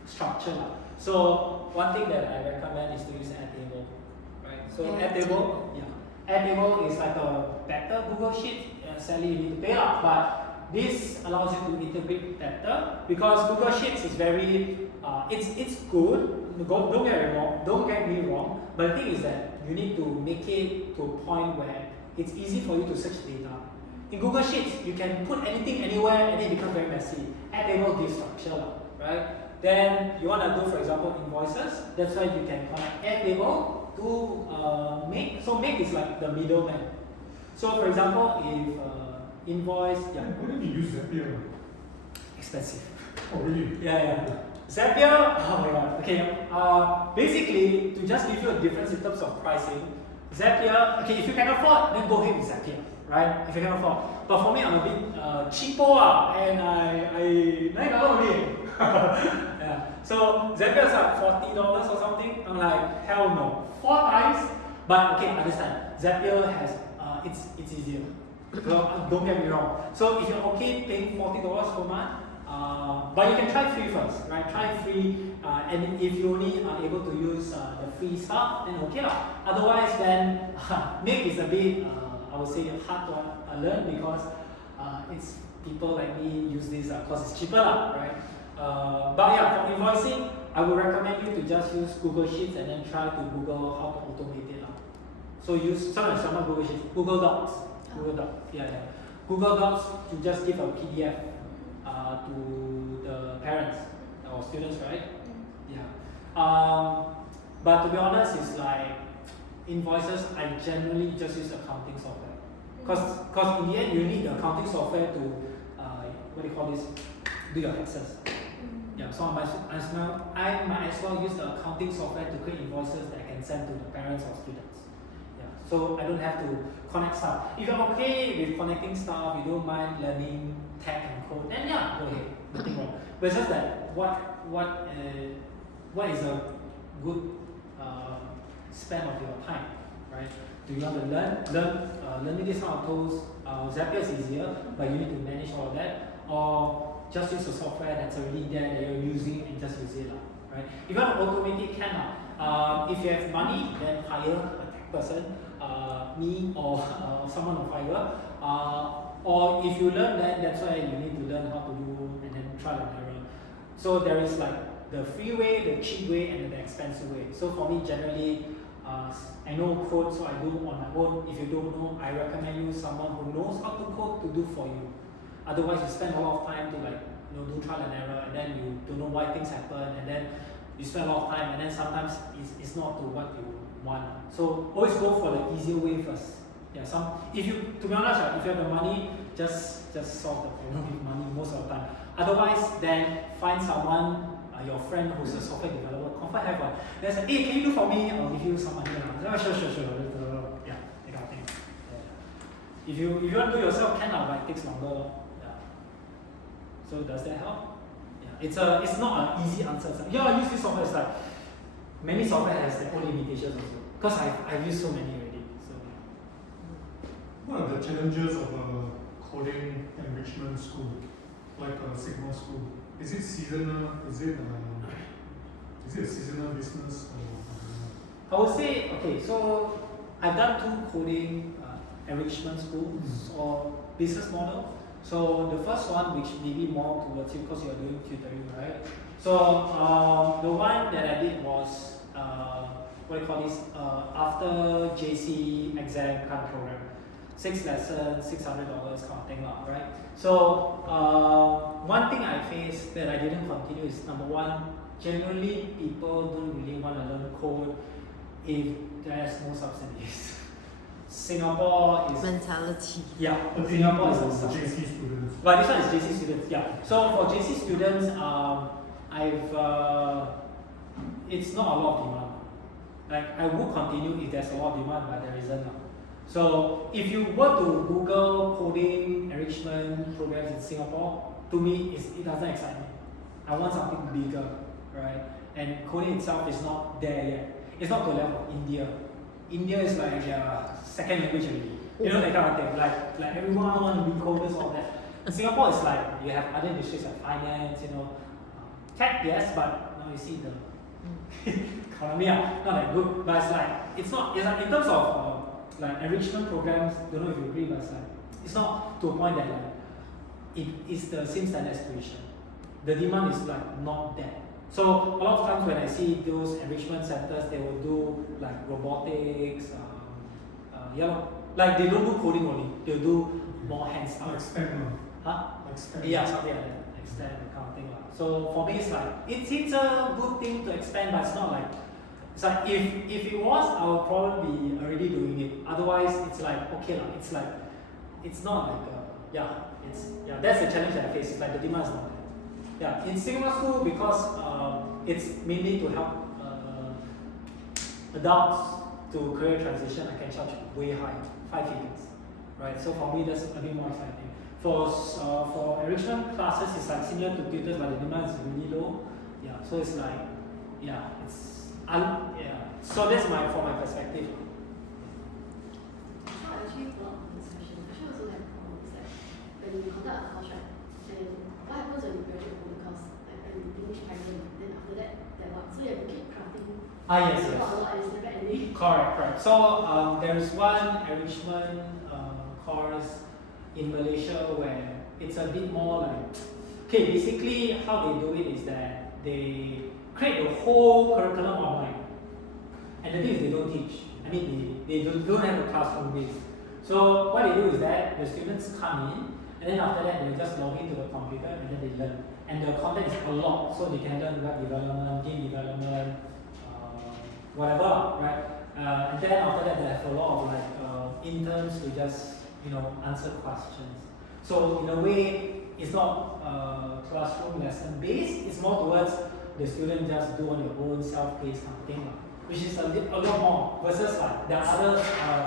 structure. So one thing that I recommend is to use Airtable, right? So Airtable, Airtable is like a better Google Sheet. Sadly, you need to pay up, but this allows you to integrate better because Google Sheets is very, it's good. Don't get me wrong. But the thing is that you need to make it to a point where it's easy for you to search data. In Google Sheets, you can put anything anywhere and it becomes very messy. Airtable gives structure, right? Then you want to do, for example, invoices. That's why you can connect Airtable to Make. So Make is like the middleman. So for example, if invoice, Why don't you use Zapier? expensive. Oh, really? Yeah. Zapier, oh my god. Okay, basically, to just give you a difference in terms of pricing, Zapier, okay, if you can afford, then go ahead with Zapier, right? If you can afford. But for me, I'm a bit cheapo, and I $9 only. Yeah. So Zapier is like $40 or something. I'm like, hell no. 4 times. But okay, understand. Zapier has, it's easier. So, don't get me wrong. So if you're okay paying $40 per month, but you can try free first, right? Try free, and if you only are able to use the free stuff, then okay lah. Otherwise, then Make is a bit, I would say, hard to learn because it's people like me use this because it's cheaper lah, right? But yeah, for invoicing, I would recommend you to just use Google Sheets and then try to Google how to automate it lah. So use some Google Sheets, Google Docs, Google Docs to just give a PDF. To the parents or students, right? Yeah. But to be honest, it's like invoices. I generally just use accounting software, because in the end you need the accounting software to what do you call this? Do your taxes. Yeah. So I might as well use the accounting software to create invoices that I can send to the parents or students. Yeah. So I don't have to connect stuff. If you're okay with connecting stuff, you don't mind learning tech and code, then yeah, go ahead, nothing wrong. But it's just that what is a good span of your time, right? Do you want to learning this kind of tools? Zapier is easier, but you need to manage all of that, or just use a software that's already there that you're using and just use it, right? If you want to automate it, can. If you have money, then hire a tech person, me or someone on Fiverr. Or if you learn that, that's why you need to learn how to do and then trial and error. So there is like the free way, the cheap way, and the expensive way. So for me, generally, I know code, so I do on my own. If you don't know, I recommend you someone who knows how to code to do for you. Otherwise, you spend a lot of time to do trial and error, and then you don't know why things happen, and then you spend a lot of time, and then sometimes it's not to what you want. So always go for the easier way first. Yeah, to be honest, if you have the money, just solve the problem with money most of the time. Otherwise, then find someone, your friend who's a software developer, confirm have one. They say, hey, can you do for me? I'll give you some money. Oh, sure. Yeah, that kind of thing. Yeah. If you want to do yourself, can, but it takes longer. Yeah. So does that help? Yeah. It's not an easy answer. It's like, yeah, I use this software. It's like many software has their own limitations also. Because I've used so many already. So What are the challenges of a coding enrichment school, like a Sigma school? Is it seasonal? Is it a seasonal business? Or, I would say, okay, so I've done 2 coding enrichment schools or business model. So the first one, which may be more towards you because you're doing tutoring, right? So the one that I did was what do you call this? After JC exam kind of program. 6 lessons, $600 kind of thing, right? So one thing I faced that I didn't continue is number one, generally people don't really want to learn code if there's no subsidies. Singapore is Mentality. yeah. I think Singapore is for a subsidy. JC students. But this one is JC students, yeah. So for JC students, it's not a lot of demand. Like I would continue if there's a lot of demand, but there isn't. So if you were to Google coding enrichment programs in Singapore, to me it doesn't excite me. I want something bigger, right? And coding itself is not there yet. It's not to the level of India. India is like their second language already. You know that kind of thing. Like everyone want to be coders, all that. Singapore is like you have other industries like finance, tech, yes, but now you see the economy, not that good. But it's like in terms of like enrichment programs, don't know if you agree, but it's not to a point that it is the same standard as tuition. The demand is not there. So a lot of times when I see those enrichment centers, they will do like robotics, like they don't do coding only, they'll do more hands on. Expand. Huh? Expand. Yeah, something like that. Extend that kind of thing. So for me, it's like it's a good thing to expand, but it's not like if it was, I would probably be already doing it. Otherwise, it's like okay, it's not like that's the challenge that I face. It's like the demand is not there. Yeah, in Sigma school because it's mainly to help adults to career transition. I can charge way high, 5 figures, right? So for me, that's a bit more exciting. For enrichment classes, it's like similar to tutors, but the demand is really low. Yeah, so it's like So that's from my perspective. So I actually follow up on this question. The question also have is that when you conduct a course, right, then what happens when you graduate from the course? Like when you finish primary, then after that what? So you have to keep crafting. Yes. A lot, and it's never ending. Correct. So there is one enrichment course in Malaysia where it's a bit more like basically how they do it is that they create the whole curriculum online. And the thing is they don't teach. I mean they don't have a classroom base. So what they do is that the students come in and then after that they just log into the computer and then they learn. And the content is a lot, so they can learn web development, game development, whatever, right? And then after that they have a lot of interns to just answer questions. So in a way, it's not classroom lesson based. It's more towards the student just do on your own self-paced kind of thing. which is a lot more versus like there are other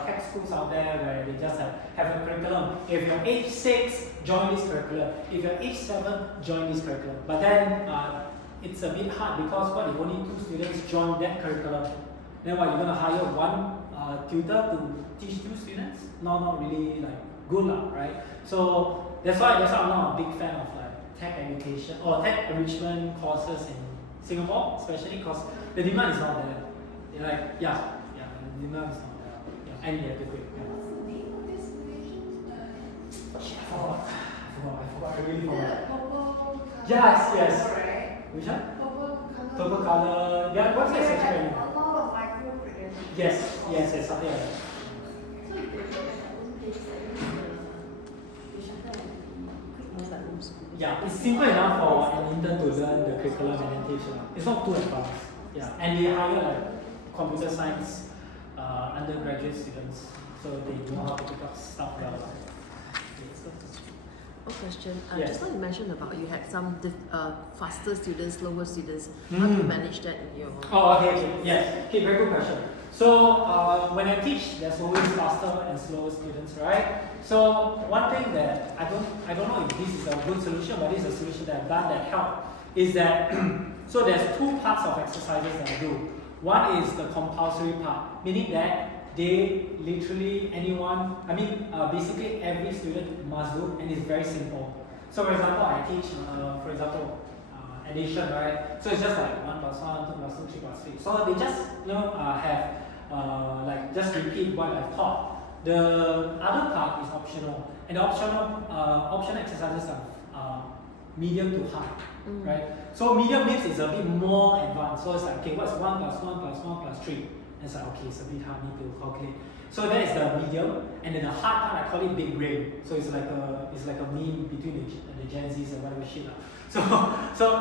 tech schools out there where they just have a curriculum. If you're age 6, join this curriculum. If you're age 7, join this curriculum. But then it's a bit hard because what if only 2 students join that curriculum? Then what, you're gonna hire one tutor to teach 2 students? No, not really like good lah, right? So that's why I'm not a big fan of like tech education or tech enrichment courses in Singapore, especially because the demand is not there. Like the demand is not there. Yeah, and you have to quit. Yeah. What's the name of this relation? I forgot. I really The forgot. purple color. Yes. Right? Which one? Purple color. Purple color. Yeah, website is actually very a lot of micro credentials. Yes, something like that. So if they look at their own page, like the shuttle and the It's like homeschool. Yeah, it's simple enough for an intern to learn the curriculum and then teach. It's not too advanced. Yeah, and they hire like computer science undergraduate students, so they know how to pick up stuff well. One question. Yes. Just now you mentioned about you had some faster students, slower students. How do you manage that in your? Oh, okay. Yes. Okay, very good question. So when I teach, there's always faster and slower students, right? So one thing that I don't know if this is a good solution, but this is a solution that I've done that helped is that so there's 2 parts of exercises that I do. One is the compulsory part, meaning that they literally basically every student must do, and it's very simple. So for example, I teach addition, right? So it's just like 1 plus 1, 2 plus 2, 3 plus 3. So they just have just repeat what I've taught. The other part is optional, and the optional exercises are medium to high, right? So medium means it's a bit more advanced. So it's like, okay, what's 1 plus 1 plus 1 plus 3? And it's like, okay, it's a bit hard, need to calculate. So that is the medium, and then the hard part I call it big brain. So it's like a meme between the Gen Zs and whatever shit. So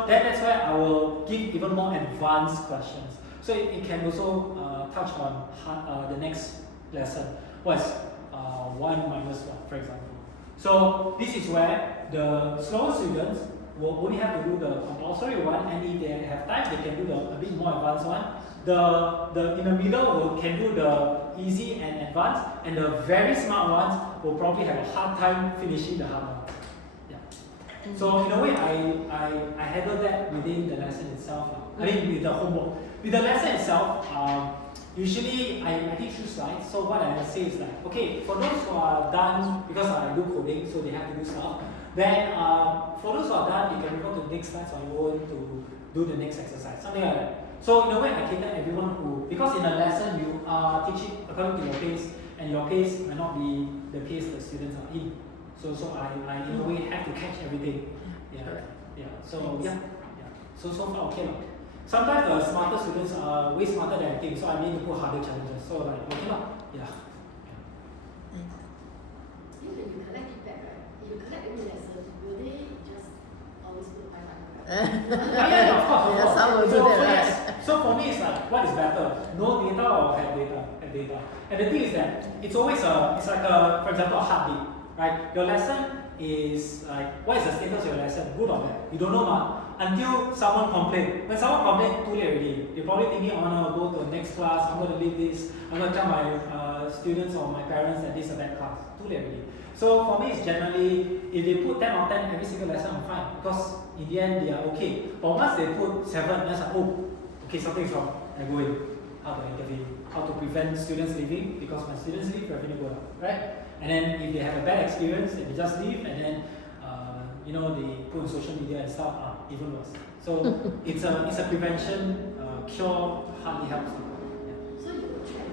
that's why I will give even more advanced questions. So it can also touch on the next lesson. What's 1 minus 1, for example. So this is where the slower students will only have to do the compulsory one, and if they have time, they can do a bit more advanced one. The in the middle can do the easy and advanced, and the very smart ones will probably have a hard time finishing the hard one. Yeah. So in a way, I handle that within the lesson itself. With the homework. With the lesson itself, usually I teach 2 slides. So what I will say is like, okay, for those who are done, because I do coding, so they have to do stuff. Then for those who are done, you can refer to the next slides on your own to do the next exercise, something like that. So in a way, I cater everyone who, because in a lesson you are teaching according to your pace, and your pace might not be the pace the students are in. So I in a way have to catch everything. Yeah. So far okay lah. Sometimes the smarter students are way smarter than I think, so I need to put harder challenges. So like okay lah. Yeah. When you collect it back, right? If you collect any lesson, will they just always put 5 Yeah, of course. Yeah, some will do So that, yes. So for me, it's like, what is better? No data or have data? Have data. And the thing is that it's always it's like for example, a heartbeat, right? Your lesson is like, what is the status of your lesson? Good or bad? You don't know, until someone complains. When someone complains, too late already. You're probably thinking, I want to go to the next class, I'm going to leave this, I'm going to tell my students or my parents that this is a bad class. Too late already. So for me, it's generally, if they put 10 out of 10 every single lesson, I'm fine. Because in the end, they are okay. But once they put 7, it's like, oh, okay, something's wrong. I go in. How to intervene, how to prevent students leaving, because when students leave, revenue go up, right? And then if they have a bad experience, they just leave, and then they put on social media and stuff, even worse. So it's a prevention, cure hardly helps. Yeah. So you will check.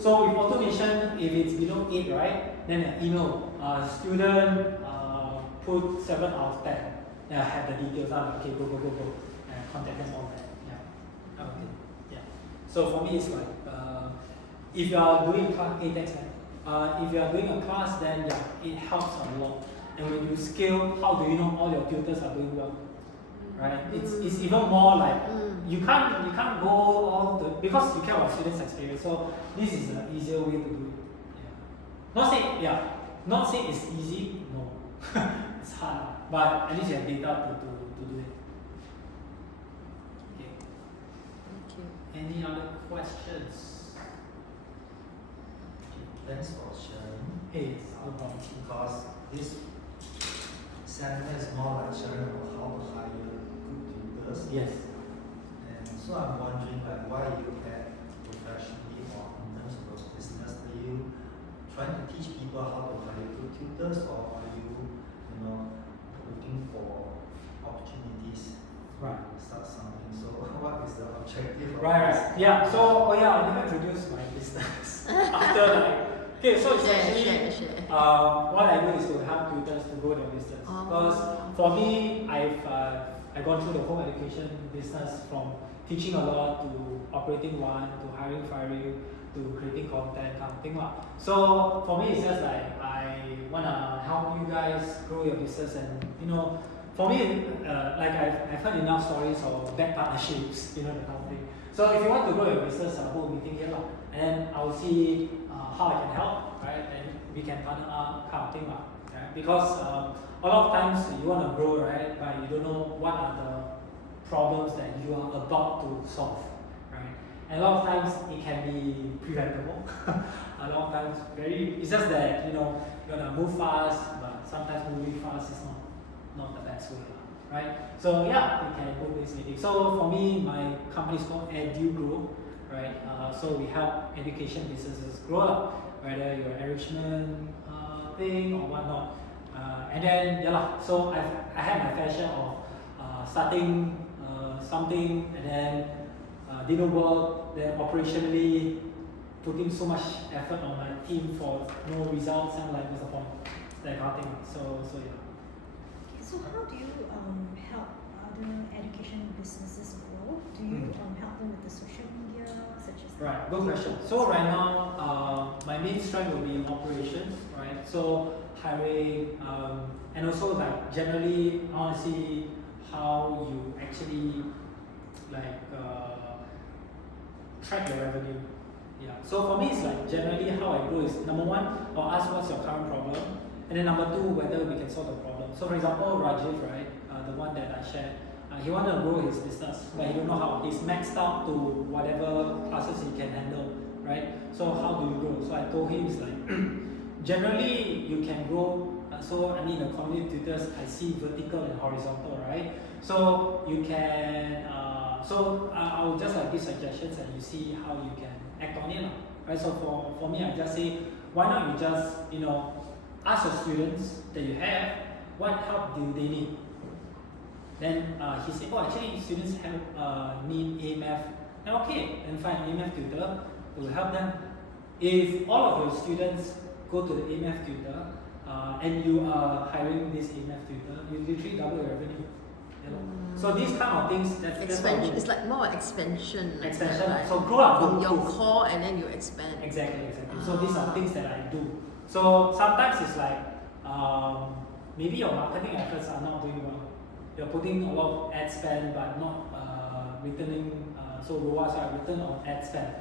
So with automation, if it's below 8, right, then an email, student put 7 out of 10. Then I have the details. Okay, go, and contact them all that. Yeah. Okay. Yeah. So for me, it's like if you are doing class, if you are doing a class, then yeah, it helps a lot. And when you scale, how do you know all your tutors are doing well? Right? It's even more like you can't go all the, because you care about students' experience. So this is an easier way to do it. Yeah. Not saying it's easy. No, it's hard. But at least you have data to do it. Okay. Thank you. Any other questions? Thanks for sharing. Hey, no problem. Because this seminar is more like sharing about how to hire good tutors. Yes. And so I'm wondering like why you had professionally or in terms of your business, are you trying to teach people how to hire good tutors or are you looking for opportunities Right. to start something? So what is the objective of Right, this? right. Yeah, so, I never introduced my business. After okay, so it's actually, Share. what I do is to help tutors to grow their business. Oh. Because for me, I've gone through the home education business from teaching a lot to operating one, to hiring, firing, to creating content, kind of thing lah. So for me, it's just like, I wanna help you guys grow your business and, for me, like I've heard enough stories of bad partnerships, the kind of thing. So if you want to grow your business, I'll hold a meeting here, and then I'll see how I can help, right? And we can partner up, kind of thing, right? Because a lot of times you want to grow, right? But you don't know what are the problems that you are about to solve, right? And a lot of times it can be preventable. A lot of times it's just that you gotta move fast, but sometimes moving fast is not the best way, right? So yeah, we can book this meeting. So for me, my company is called EduGrow, right? So we help education businesses grow up, whether you're enrichment thing or whatnot. And then so I had my fair share of starting something and then didn't work, then operationally putting so much effort on my team for no results and like what's the point? That kind of thing. So yeah. So how do you help other education businesses grow? Do you help them with the social media, such as Right, good question. So right now, my main strength will be in operations, right? So hiring, and also like generally, I want to see how you actually track your revenue. Yeah. So for me, it's like generally how I grow is number one, I'll ask what's your current problem, and then number two, whether we can solve the problem. So for example, Rajiv, right, the one that I shared, he wanted to grow his business, but he don't know how. He's maxed out to whatever classes he can handle, right? So how do you grow? So I told him it's like generally you can grow. So I mean the community tutors, I see vertical and horizontal, right? So you can. I'll just like give suggestions and you see how you can act on it, right? So for me, I just say, why not you just ask your students that you have what help do they need. Then he said, oh, actually students have need AMF. And okay, then find AMF tutor to help them. If all of your students go to the AMF tutor and you are hiring this AMF tutor, you literally double your revenue. So these kind of things, that's Expansion. It's like more expansion. Expansion. Like So grow up from to your proof. core and then you expand. Exactly. So these are things that I do. So sometimes it's like maybe your marketing efforts are not doing well. You're putting a lot of ad spend but not returning. So ROAS are return on ad spend.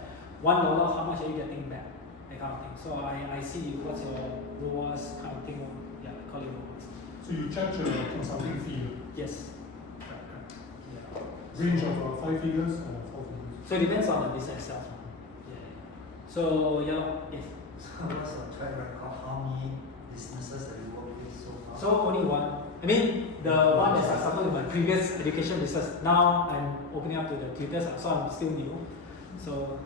$1, how much are you getting back? That kind of thing. So I see what's your ROAS kind of thing. Yeah, I call it ROAS. So you charge a consulting fee, Yes. range of 5 figures or 4 figures? So it depends on the business itself. Yeah. So yes. So what's your track record? How many businesses that you work with so far? So only one. I mean, the one that's successful in my previous education business. Now I'm opening up to the tutors, so I'm still new. So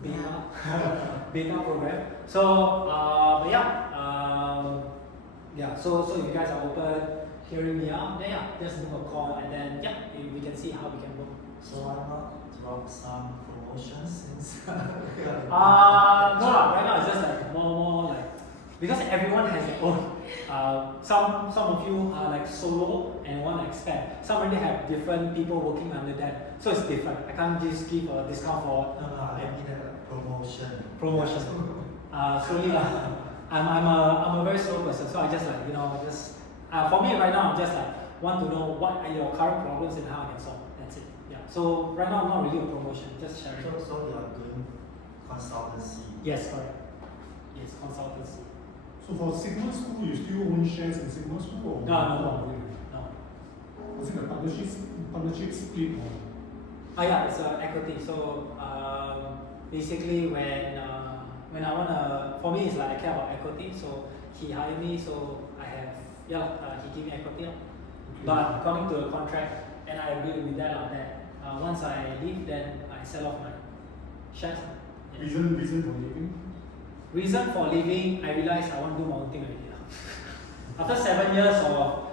beta program. So So if you guys are open, hearing me out, then just book a call, and then we can see how we can work. So why not drop some promotions since No lah. Right now it's just like more like because everyone has their own. Some of you are like solo and want to expand. Some already have different people working under them, so it's different. I can't just give a discount for I mean promotion. promotion. Slowly lah. I'm a very slow person, so I just like for me right now I'm just like want to know what are your current problems and how I can solve. That's it. Yeah. So right now I'm not really a promotion, just sharing. So you are doing consultancy. Yes, correct. Yes, consultancy. So for Sigma School, you still own shares in Sigma School? Or No. Was it a partnership split? Or? Yeah, it's equity. So basically, when I wanna, for me, it's like I care about equity. So he hired me, so I have he gave me equity. But according to the contract, and I agree with that, that once I leave, then I sell off my shares. Yeah. Reason for leaving? Reason for leaving, I realized I want to do my own thing already. After 7 years of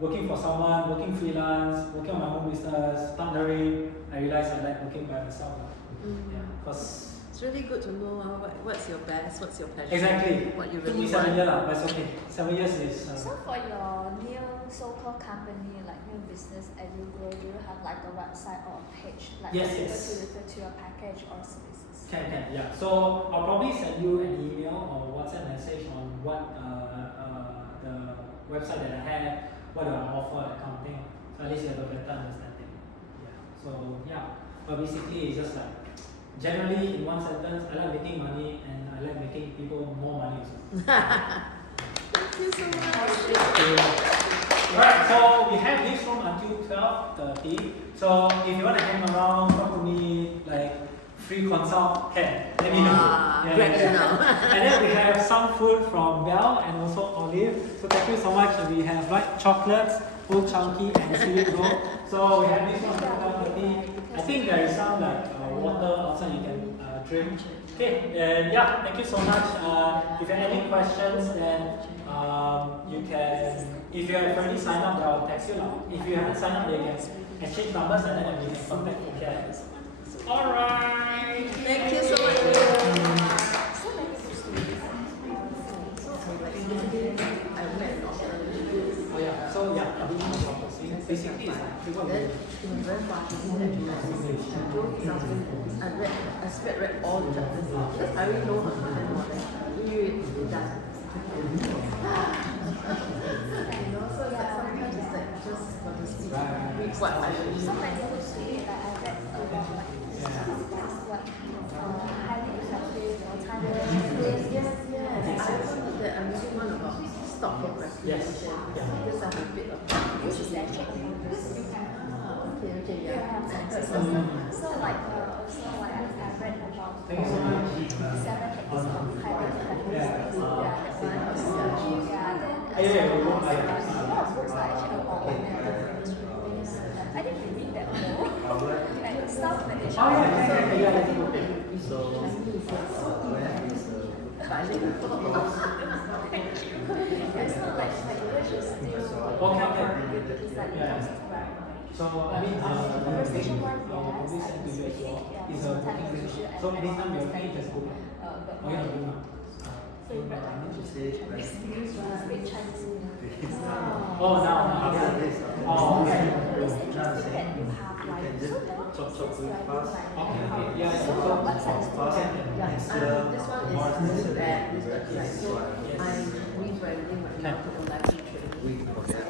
working for someone, working freelance, working on my own business, partnering, I realized I like working by myself. Yeah, because It's really good to know what's your best, what's your passion. exactly. What you Took really me 7 years, want. but it's okay. 7 years is. So for your new so-called company, like new business as you grow, do you have like a website or a page, like Yes, for people yes. to refer to your package or services? Can, yeah. So I'll probably send you an email or WhatsApp message on what the website that I have, what I offer, that kind of thing. So at least you have a better understanding. Yeah. So yeah, but basically it's just like, generally in one sentence, I like making money and I like making people more money also. Thank you so much. Alright, so we have this room until 12:30. So if you want to hang around, talk to me, like free consult, can let me know. Wow, great to know. And then we have some food from Belle and also Olive. So thank you so much. We have like chocolates, Old Chunky and seaweed roll. So we have this one until 12:30. I think there is some like water outside you can drink. Okay, and yeah, thank you so much. If you have any questions, then you can, if you have already signed up, I'll text you. If you haven't signed up, you can exchange numbers and then you can contact me. Okay. Alright. Thank you so much. Oh yeah, so yeah, a bit more about basically it's like what Then it was very fast. I spent read all the chapters because I already know her and all that. It does. So it's like sometimes it's like just for the speed, read what I already So know. many books like I read about like what highly effective or time Yes, yes. I also know that I'm reading one about stock procrastination. Because I'm a bit of which is actually okay, yeah. so like also like I read about Thank you so much. 7 techniques of highly effective business. Yeah, yeah, A lot of books are actually about I didn't read that though. Like self-management. Oh yeah. It's not like English is still because like So I mean, conversation one probably send to you as well. It's a working language. So anytime you're free, just go. Oh yeah, go now. favorite language is speak Chinese. Oh, now. Oh, okay. It's interesting that you have like so Okay, yeah. so your website is still This one is bad. So I read for everything right now to go live training.